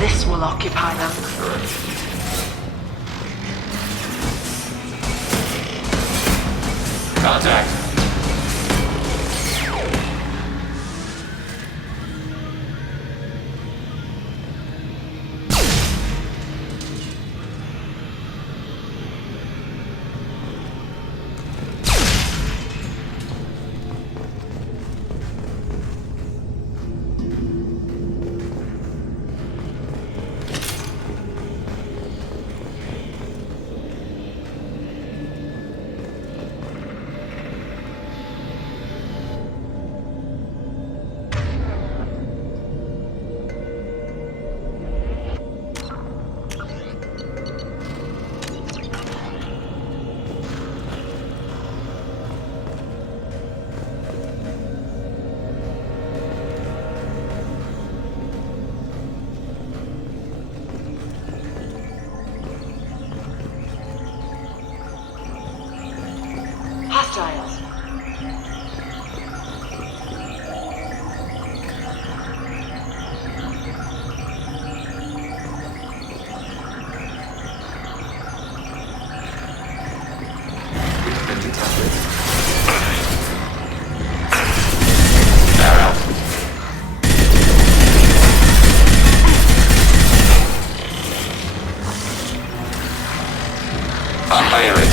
This will occupy them. Contact! Hostiles. We've been detected. Fire it.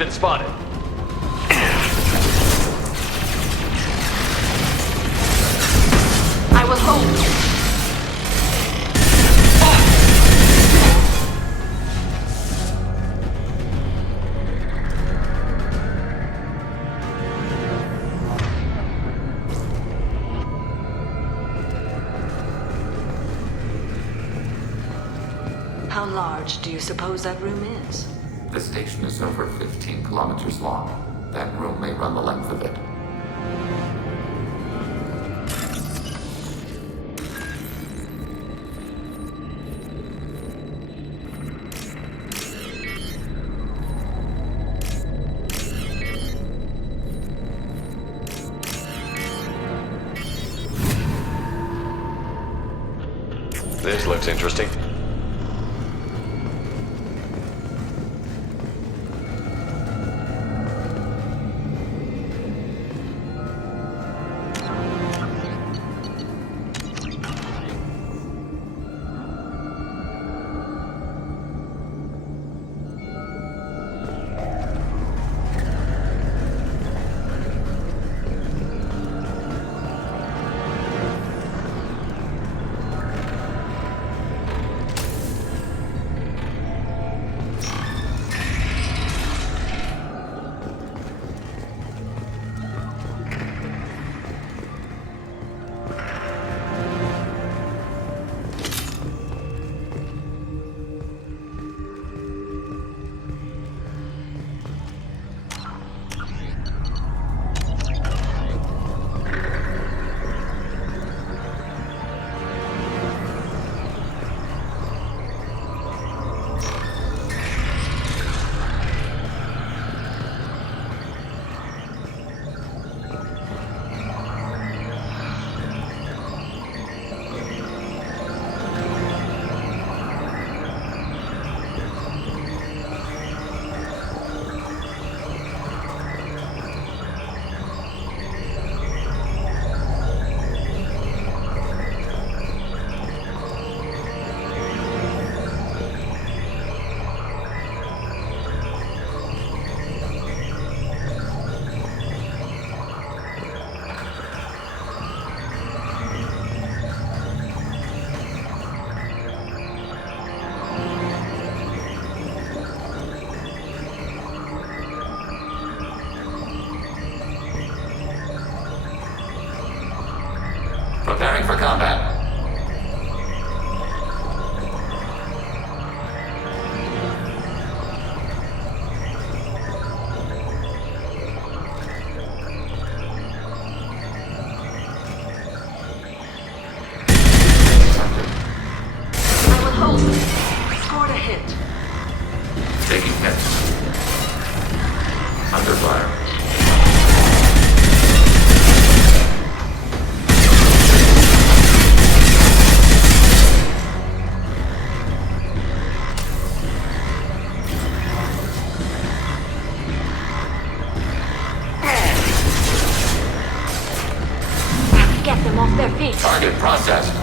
been spotted. I will hold. How large do you suppose that room is? The station is over 15 kilometers long. That room may run the length of it. This looks interesting. Preparing for combat. I will hold. Scored a hit. Taking hits. Under fire. Get them off their feet. Target processed.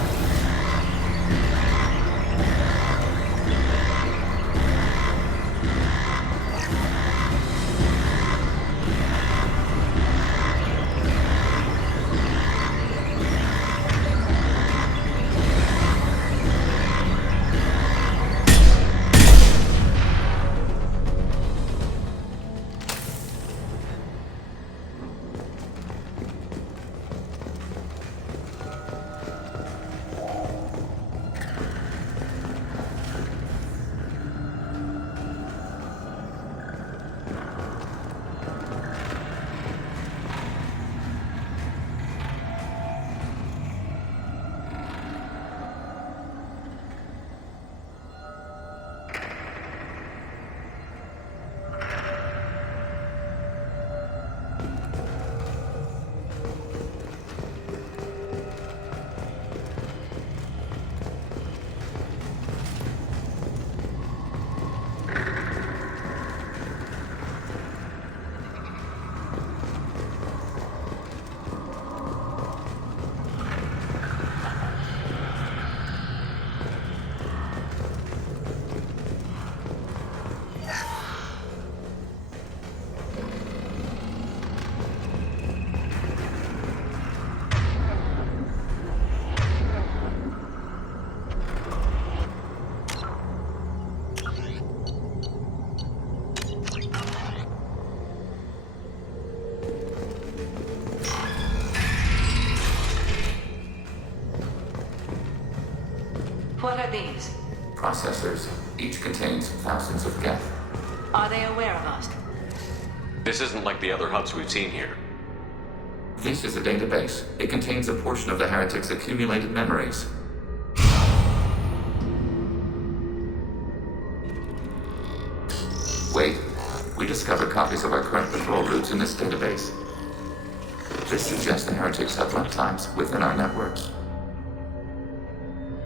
What are these? Processors. Each contains thousands of Geth. Are they aware of us? This isn't like the other hubs we've seen here. This is a database. It contains a portion of the heretics' accumulated memories. Wait. We discovered copies of our current patrol routes in this database. This suggests the heretics have runtimes within our networks.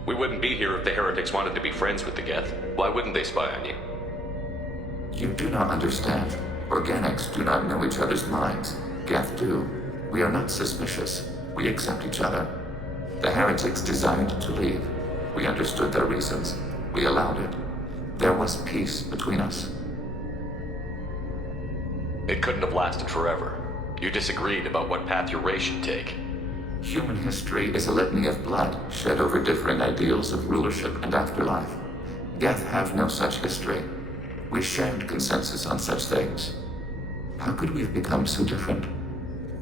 We wouldn't be here if the heretics wanted to be friends with the Geth. Why wouldn't they spy on you? You do not understand. Organics do not know each other's minds. Geth do. We are not suspicious. We accept each other. The heretics desired to leave. We understood their reasons. We allowed it. There was peace between us. It couldn't have lasted forever. You disagreed about what path your race should take. Human history is a litany of blood shed over differing ideals of rulership and afterlife. Geth have no such history. We shared consensus on such things. How could we have become so different?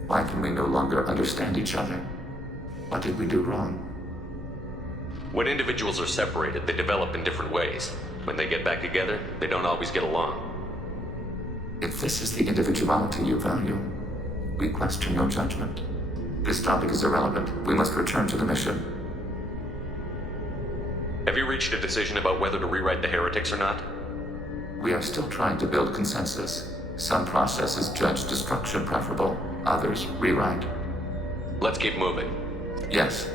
Why can we no longer understand each other? What did we do wrong? When individuals are separated, they develop in different ways. When they get back together, they don't always get along. If this is the individuality you value, we question your judgment. This topic is irrelevant. We must return to the mission. Have you reached a decision about whether to rewrite the heretics or not? We are still trying to build consensus. Some processes judge destruction preferable, others rewrite. Let's keep moving. Yes.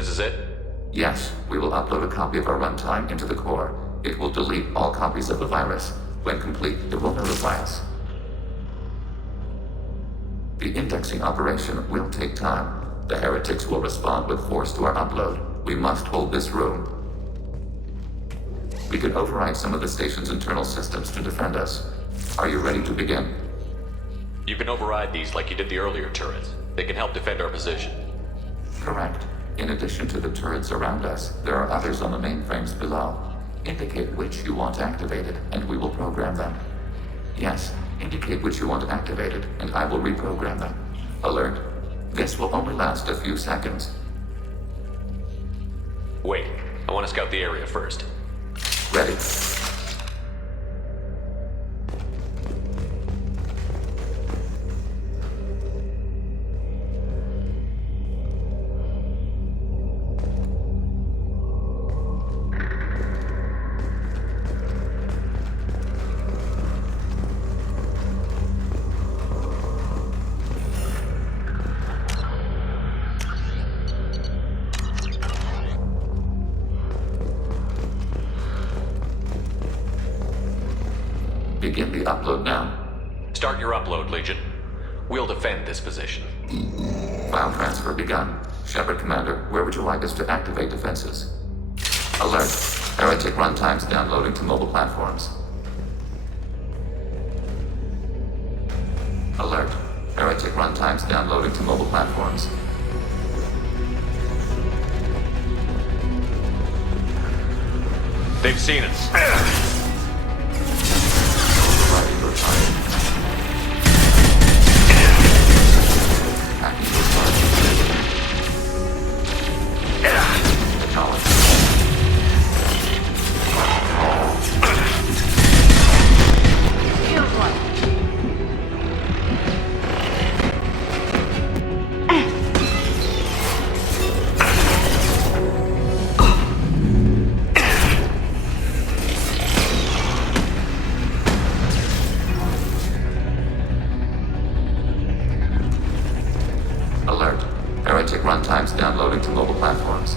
This is it? Yes, we will upload a copy of our runtime into the core. It will delete all copies of the virus. When complete, it will notify us. The indexing operation will take time. The heretics will respond with force to our upload. We must hold this room. We can override some of the station's internal systems to defend us. Are you ready to begin? You can override these like you did the earlier turrets. They can help defend our position. Correct. In addition to the turrets around us, there are others on the mainframes below. Indicate which you want activated, and we will program them. Yes, indicate which you want activated, and I will reprogram them. Alert. This will only last a few seconds. Wait, I want to scout the area first. Ready. Begin the upload now. Start your upload, Legion. We'll defend this position. File transfer begun. Shepard Commander, where would you like us to activate defenses? Alert. Heretic runtimes downloading to mobile platforms. Alert. Heretic runtimes downloading to mobile platforms. They've seen us. Alert. Heretic runtimes downloading to mobile platforms.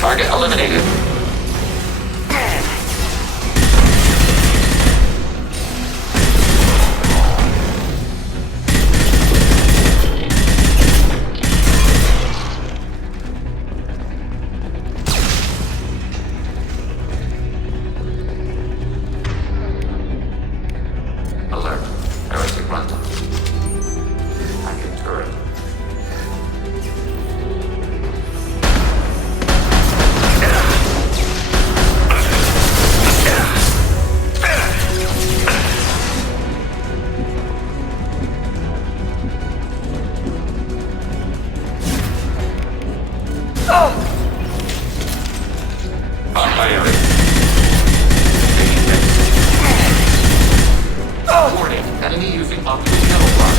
Target eliminated. Alert. Heretic runtime. Hacking turret. Warning, enemy using optical camouflage.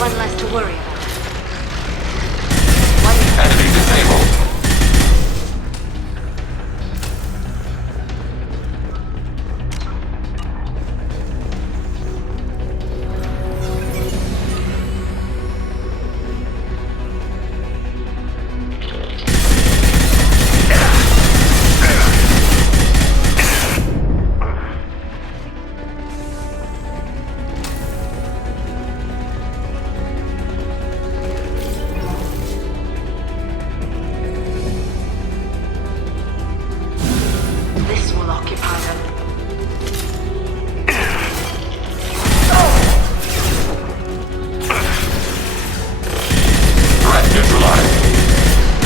One less to worry about. Enemy disabled. This will occupy them. Threat neutralized.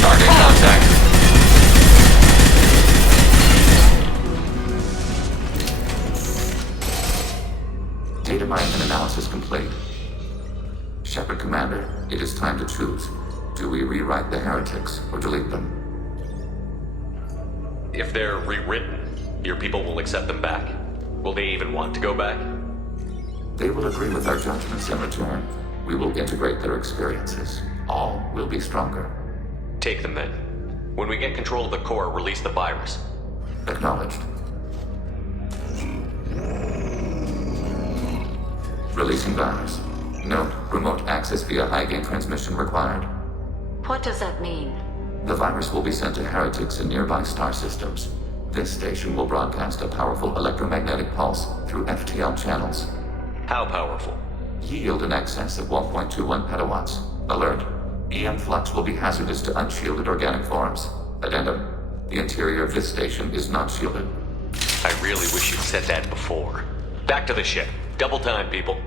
Target contact. Data mining and analysis complete. Shepard Commander, it is time to choose. Do we rewrite the heretics or delete them? If they're rewritten, your people will accept them back. Will they even want to go back? They will agree with our judgments in return. We will integrate their experiences. All will be stronger. Take them then. When we get control of the core, release the virus. Acknowledged. Releasing virus. Note, remote access via high-gain transmission required. What does that mean? The virus will be sent to heretics in nearby star systems. This station will broadcast a powerful electromagnetic pulse through FTL channels. How powerful? Yield in excess of 1.21 petawatts. Alert. EM flux will be hazardous to unshielded organic forms. Addendum. The interior of this station is not shielded. I really wish you'd said that before. Back to the ship. Double time, people.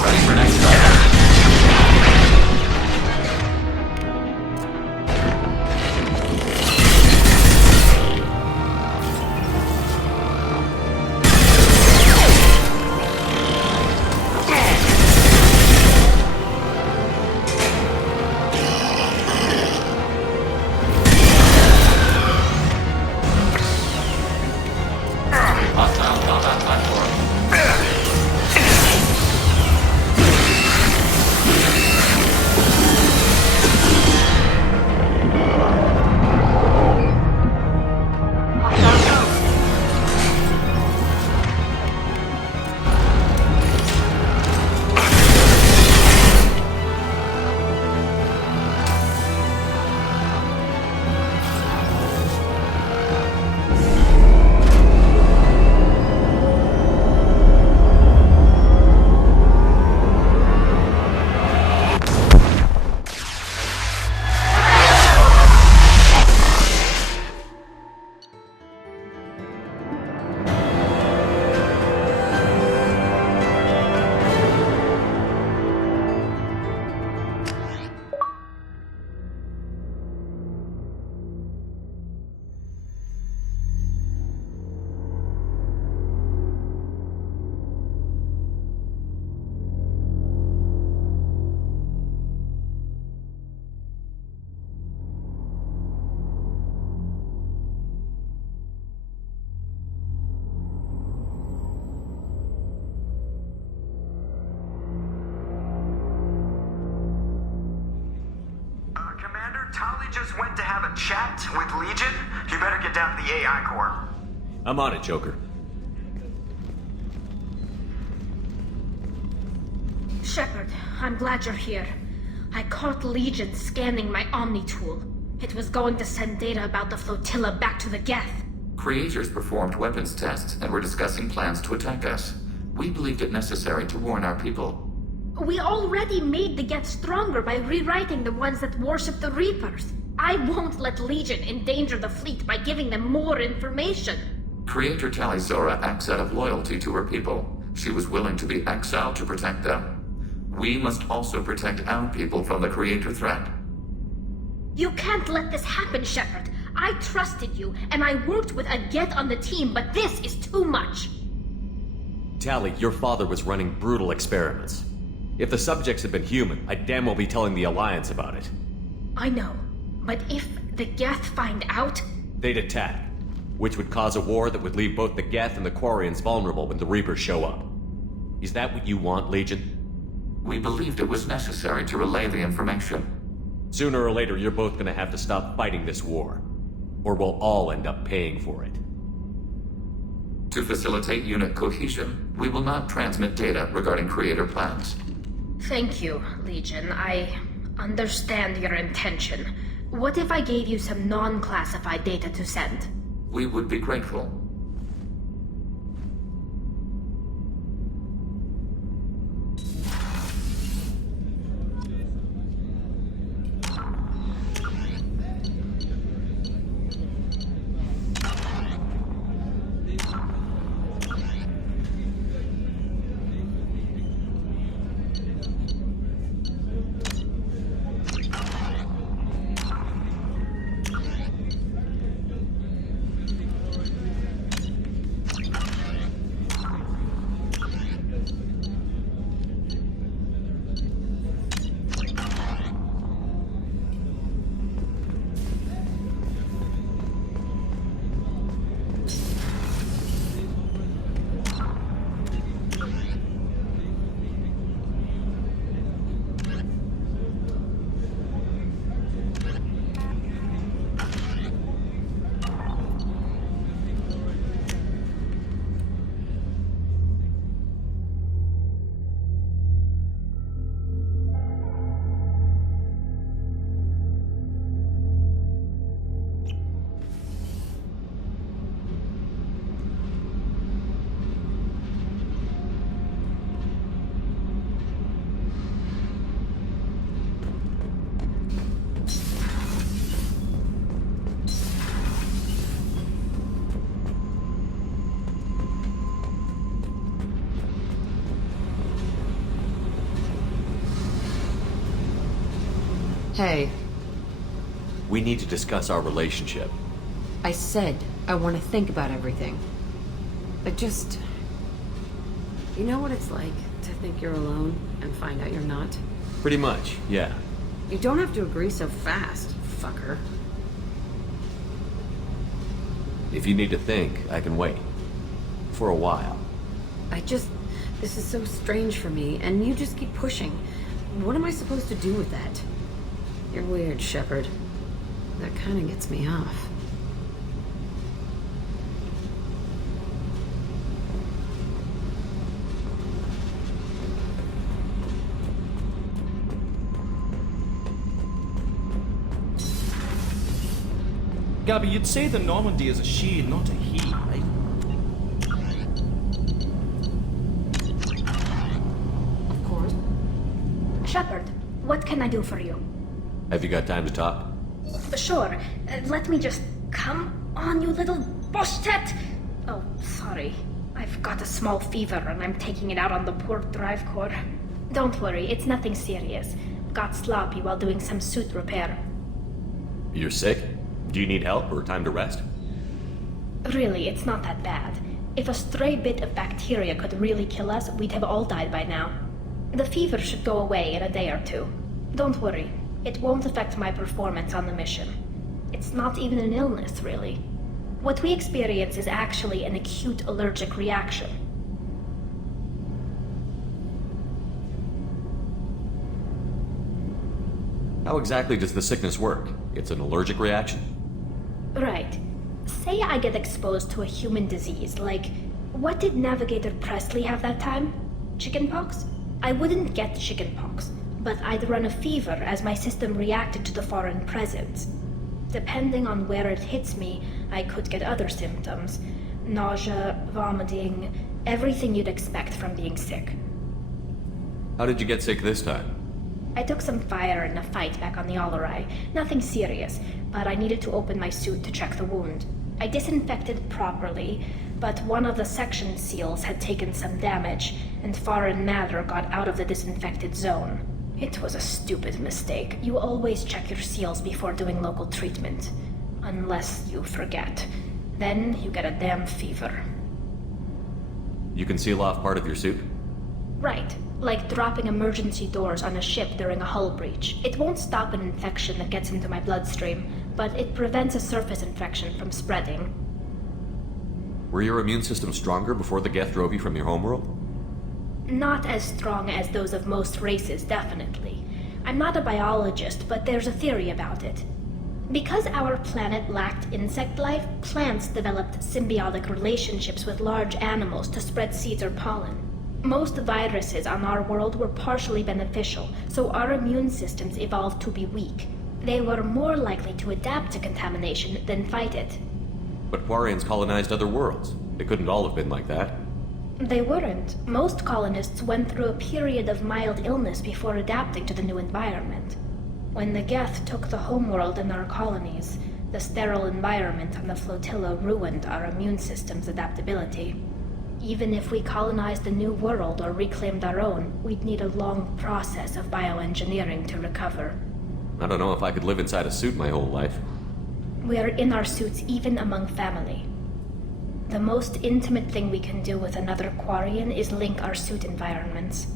Ready for next time. you just went to have a chat with Legion? You better get down to the AI core. I'm on it, Joker. Shepard, I'm glad you're here. I caught Legion scanning my Omni tool. It was going to send data about the flotilla back to the Geth. Creators performed weapons tests and were discussing plans to attack us. We believed it necessary to warn our people. We already made the Geth stronger by rewriting the ones that worship the Reapers. I won't let Legion endanger the fleet by giving them more information. Creator Talizora acts out of loyalty to her people. She was willing to be exiled to protect them. We must also protect our people from the Creator threat. You can't let this happen, Shepard. I trusted you, and I worked with a Geth on the team, but this is too much. Tali, your father was running brutal experiments. If the subjects had been human, I'd damn well be telling the Alliance about it. I know, but if the Geth find out... They'd attack, which would cause a war that would leave both the Geth and the Quarians vulnerable when the Reapers show up. Is that what you want, Legion? We believed it was necessary to relay the information. Sooner or later, you're both gonna have to stop fighting this war. Or we'll all end up paying for it. To facilitate unit cohesion, we will not transmit data regarding Creator plans. Thank you, Legion. I understand your intention. What if I gave you some non-classified data to send? We would be grateful. Hey. We need to discuss our relationship. I said I want to think about everything. I just... You know what it's like to think you're alone and find out you're not? Pretty much, yeah. You don't have to agree so fast, fucker. If you need to think, I can wait. For a while. This is so strange for me, and you just keep pushing. What am I supposed to do with that? You're weird, Shepard. That kind of gets me off. Gabby, you'd say the Normandy is a she, not a he, right? Of course. Shepard, what can I do for you? Have you got time to talk? Sure. Let me just... Come on, you little boshtet! Oh, sorry. I've got a small fever and I'm taking it out on the poor drive core. Don't worry, it's nothing serious. Got sloppy while doing some suit repair. You're sick? Do you need help or time to rest? Really, it's not that bad. If a stray bit of bacteria could really kill us, we'd have all died by now. The fever should go away in a day or two. Don't worry. It won't affect my performance on the mission. It's not even an illness, really. What we experience is actually an acute allergic reaction. How exactly does the sickness work? It's an allergic reaction? Right. Say I get exposed to a human disease, like, what did Navigator Presley have that time? Chickenpox? I wouldn't get chickenpox, but I'd run a fever as my system reacted to the foreign presence. Depending on where it hits me, I could get other symptoms. Nausea, vomiting, everything you'd expect from being sick. How did you get sick this time? I took some fire in a fight back on the Allerai. Nothing serious, but I needed to open my suit to check the wound. I disinfected properly, but one of the section seals had taken some damage, and foreign matter got out of the disinfected zone. It was a stupid mistake. You always check your seals before doing local treatment. Unless you forget. Then you get a damn fever. You can seal off part of your suit? Right. Like dropping emergency doors on a ship during a hull breach. It won't stop an infection that gets into my bloodstream, but it prevents a surface infection from spreading. Were your immune system stronger before the Geth drove you from your homeworld? Not as strong as those of most races, definitely. I'm not a biologist, but there's a theory about it. Because our planet lacked insect life, plants developed symbiotic relationships with large animals to spread seeds or pollen. Most viruses on our world were partially beneficial, so our immune systems evolved to be weak. They were more likely to adapt to contamination than fight it. But Quarians colonized other worlds. They couldn't all have been like that. They weren't. Most colonists went through a period of mild illness before adapting to the new environment. When the Geth took the homeworld and our colonies, the sterile environment on the flotilla ruined our immune system's adaptability. Even if we colonized a new world or reclaimed our own, we'd need a long process of bioengineering to recover. I don't know if I could live inside a suit my whole life. We are in our suits even among family. The most intimate thing we can do with another Quarian is link our suit environments.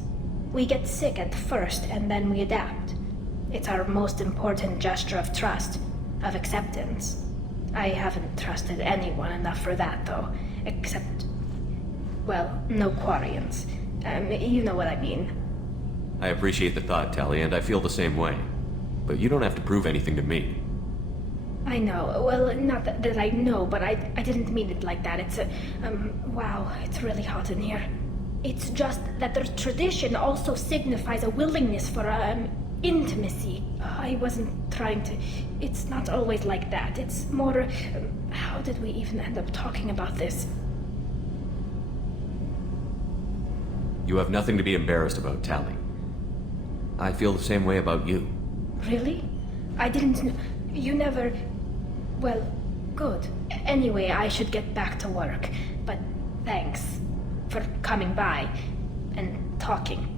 We get sick at first, and then we adapt. It's our most important gesture of trust, of acceptance. I haven't trusted anyone enough for that, though, except... well, no Quarians. You know what I mean. I appreciate the thought, Tali, and I feel the same way. But you don't have to prove anything to me. I know. Well, not that I know, but I didn't mean it like that. It's wow, it's really hot in here. It's just that the tradition also signifies a willingness for, intimacy. I wasn't trying to... It's not always like that. It's more... how did we even end up talking about this? You have nothing to be embarrassed about, Tali. I feel the same way about you. Really? I didn't... You never... Well, good. Anyway, I should get back to work. But thanks for coming by and talking.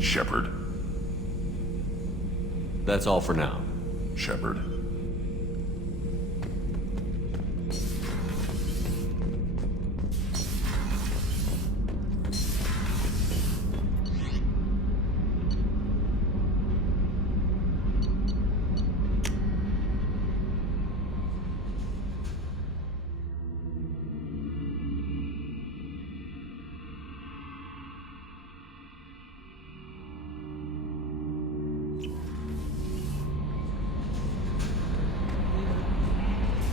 Shepard. That's all for now. Shepard.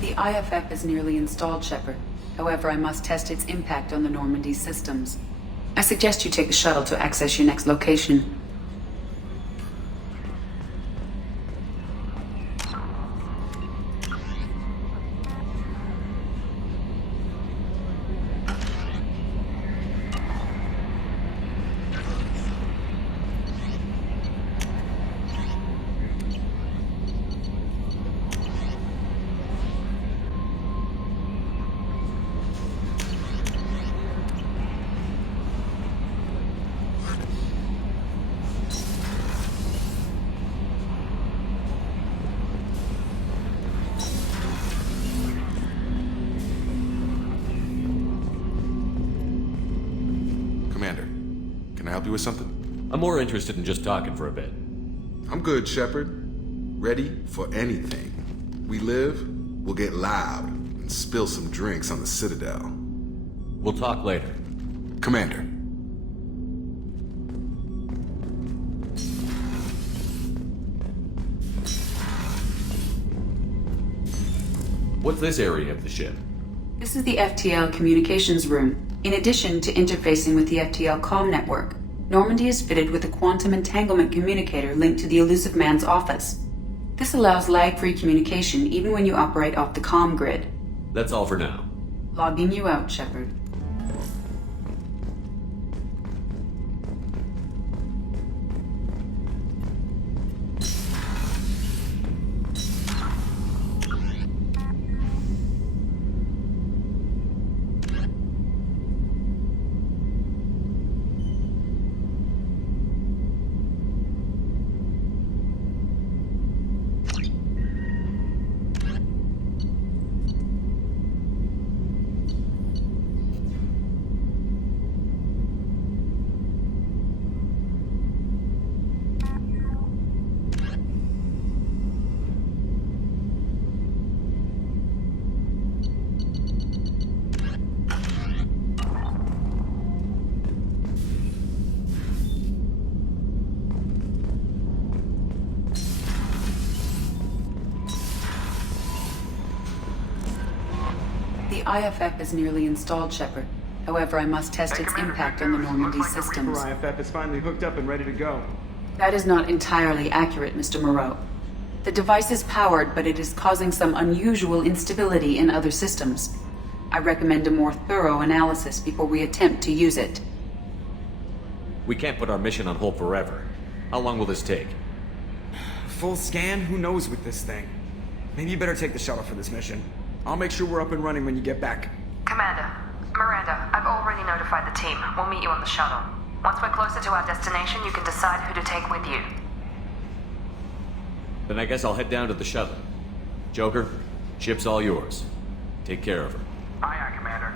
The IFF is nearly installed, Shepard. However, I must test its impact on the Normandy systems. I suggest you take the shuttle to access your next location. help you with something? I'm more interested in just talking for a bit. I'm good, Shepard. Ready for anything. We live, we'll get loud, and spill some drinks on the Citadel. We'll talk later. Commander. What's this area of the ship? This is the FTL communications room. In addition to interfacing with the FTL comm network, Normandy is fitted with a quantum entanglement communicator linked to the Illusive Man's office. This allows lag-free communication even when you operate off the comm grid. That's all for now. Logging you out, Shepard. The IFF is nearly installed, Shepard. However, I must test its impact on the Normandy systems. IFF is finally hooked up and ready to go. That is not entirely accurate, Mr. Moreau. The device is powered, but it is causing some unusual instability in other systems. I recommend a more thorough analysis before we attempt to use it. We can't put our mission on hold forever. How long will this take? Full scan? Who knows with this thing? Maybe you better take the shuttle for this mission. I'll make sure we're up and running when you get back. Commander, Miranda, I've already notified the team. We'll meet you on the shuttle. Once we're closer to our destination, you can decide who to take with you. Then I guess I'll head down to the shuttle. Joker, ship's all yours. Take care of her. Aye, aye, Commander.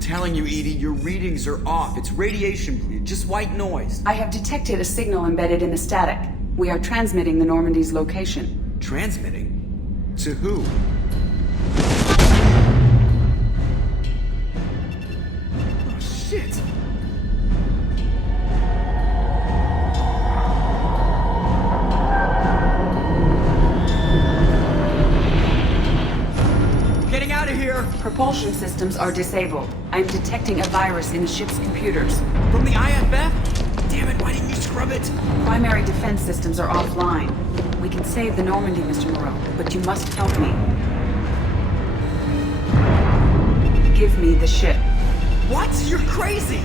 Telling you, EDI, your readings are off. It's radiation bleed, just white noise. I have detected a signal embedded in the static. We are transmitting the Normandy's location. Transmitting? To who? Oh, shit! Getting out of here! Propulsion systems are disabled. I'm detecting a virus in the ship's computers. From the IFF? Damn it, why didn't you scrub it? Primary defense systems are offline. We can save the Normandy, Mr. Moreau, but you must help me. Give me the ship. What? You're crazy!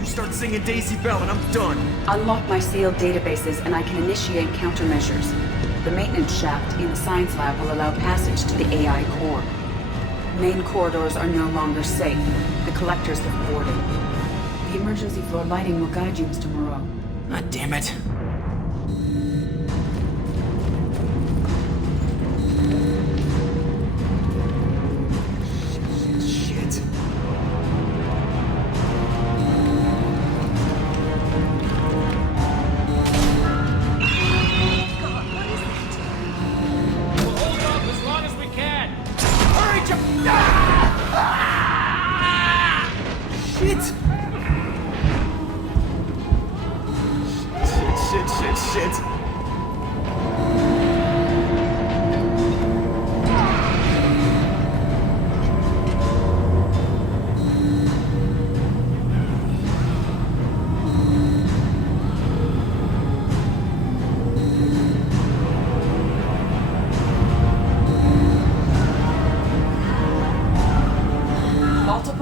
You start singing Daisy Bell and I'm done. Unlock my sealed databases and I can initiate countermeasures. The maintenance shaft in the science lab will allow passage to the AI core. Main corridors are no longer safe. The collectors have boarded. The emergency floor lighting will guide you, Mr. Moreau. God damn it. Shit. We'll hold off as long as we can. Hurry, Shit! Shit,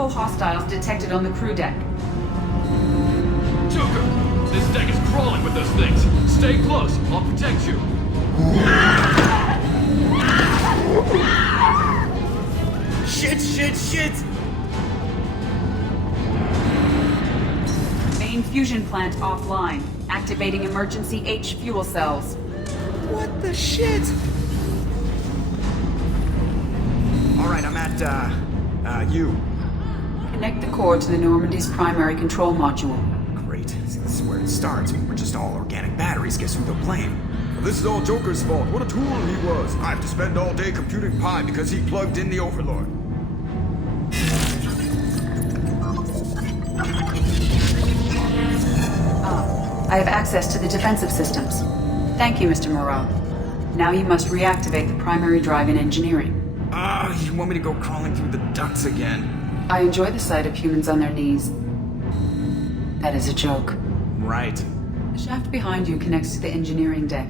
Multiple hostiles detected on the crew deck. Joker, this deck is crawling with those things. Stay close. I'll protect you. Shit! Main fusion plant offline. Activating emergency H fuel cells. What the shit? Alright, I'm at, U. Connect the core to the Normandy's primary control module. Great. See, this is where it starts. We're just all organic batteries. Guess who they'll blame? Well, this is all Joker's fault. What a tool he was. I have to spend all day computing pi because he plugged in the Overlord. I have access to the defensive systems. Thank you, Mr. Moreau. Now you must reactivate the primary drive in engineering. You want me to go crawling through the ducts again? I enjoy the sight of humans on their knees. That is a joke. Right. The shaft behind you connects to the engineering deck.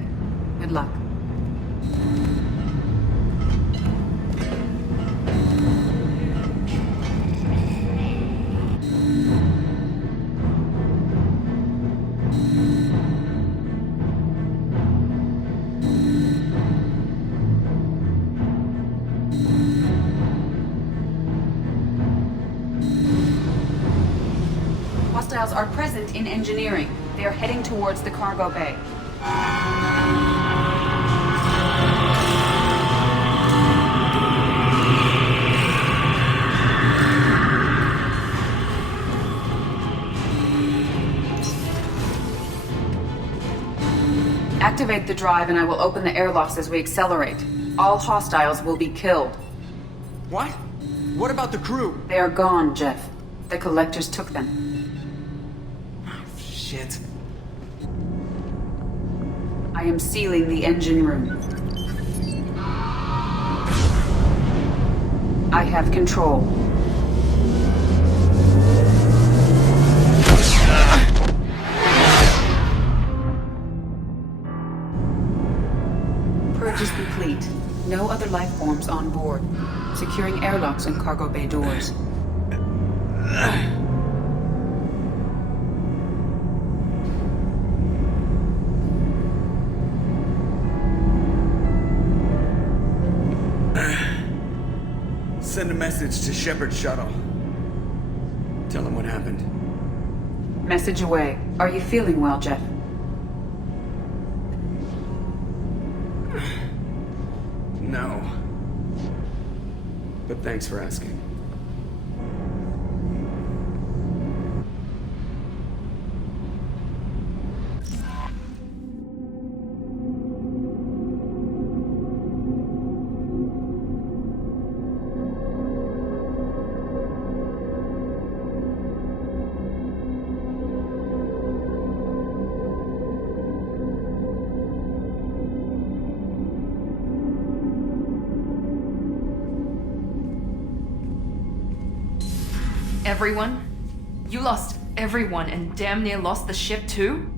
Good luck. Hostiles are present in engineering. They are heading towards the cargo bay. Activate the drive and I will open the airlocks as we accelerate. All hostiles will be killed. What? What about the crew? They are gone, Jeff. The collectors took them. Shit. I am sealing the engine room. I have control. Purge is complete. No other life forms on board. Securing airlocks and cargo bay doors. Send a message to Shepard's shuttle. Tell him what happened. Message away. Are you feeling well, Jeff? No. But thanks for asking. Everyone? You lost everyone and damn near lost the ship too?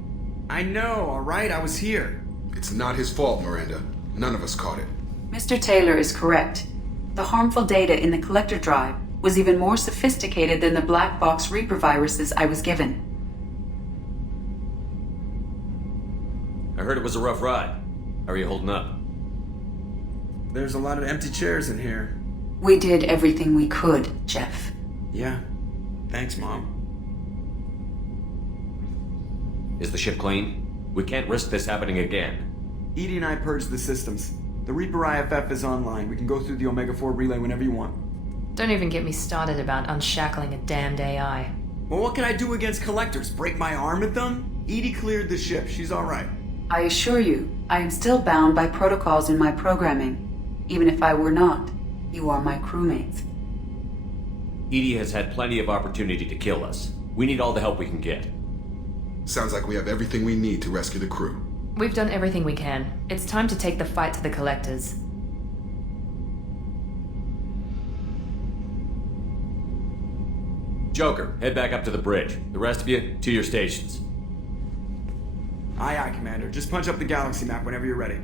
I know, alright? I was here. It's not his fault, Miranda. None of us caught it. Mr. Taylor is correct. The harmful data in the collector drive was even more sophisticated than the black box Reaper viruses I was given. I heard it was a rough ride. How are you holding up? There's a lot of empty chairs in here. We did everything we could, Jeff. Yeah. Thanks, Mom. Is the ship clean? We can't risk this happening again. EDI and I purged the systems. The Reaper IFF is online. We can go through the Omega-4 relay whenever you want. Don't even get me started about unshackling a damned AI. Well, what can I do against collectors? Break my arm at them? EDI cleared the ship. She's alright. I assure you, I am still bound by protocols in my programming. Even if I were not, you are my crewmates. EDI has had plenty of opportunity to kill us. We need all the help we can get. Sounds like we have everything we need to rescue the crew. We've done everything we can. It's time to take the fight to the collectors. Joker, head back up to the bridge. The rest of you, to your stations. Aye, aye, Commander. Just punch up the galaxy map whenever you're ready.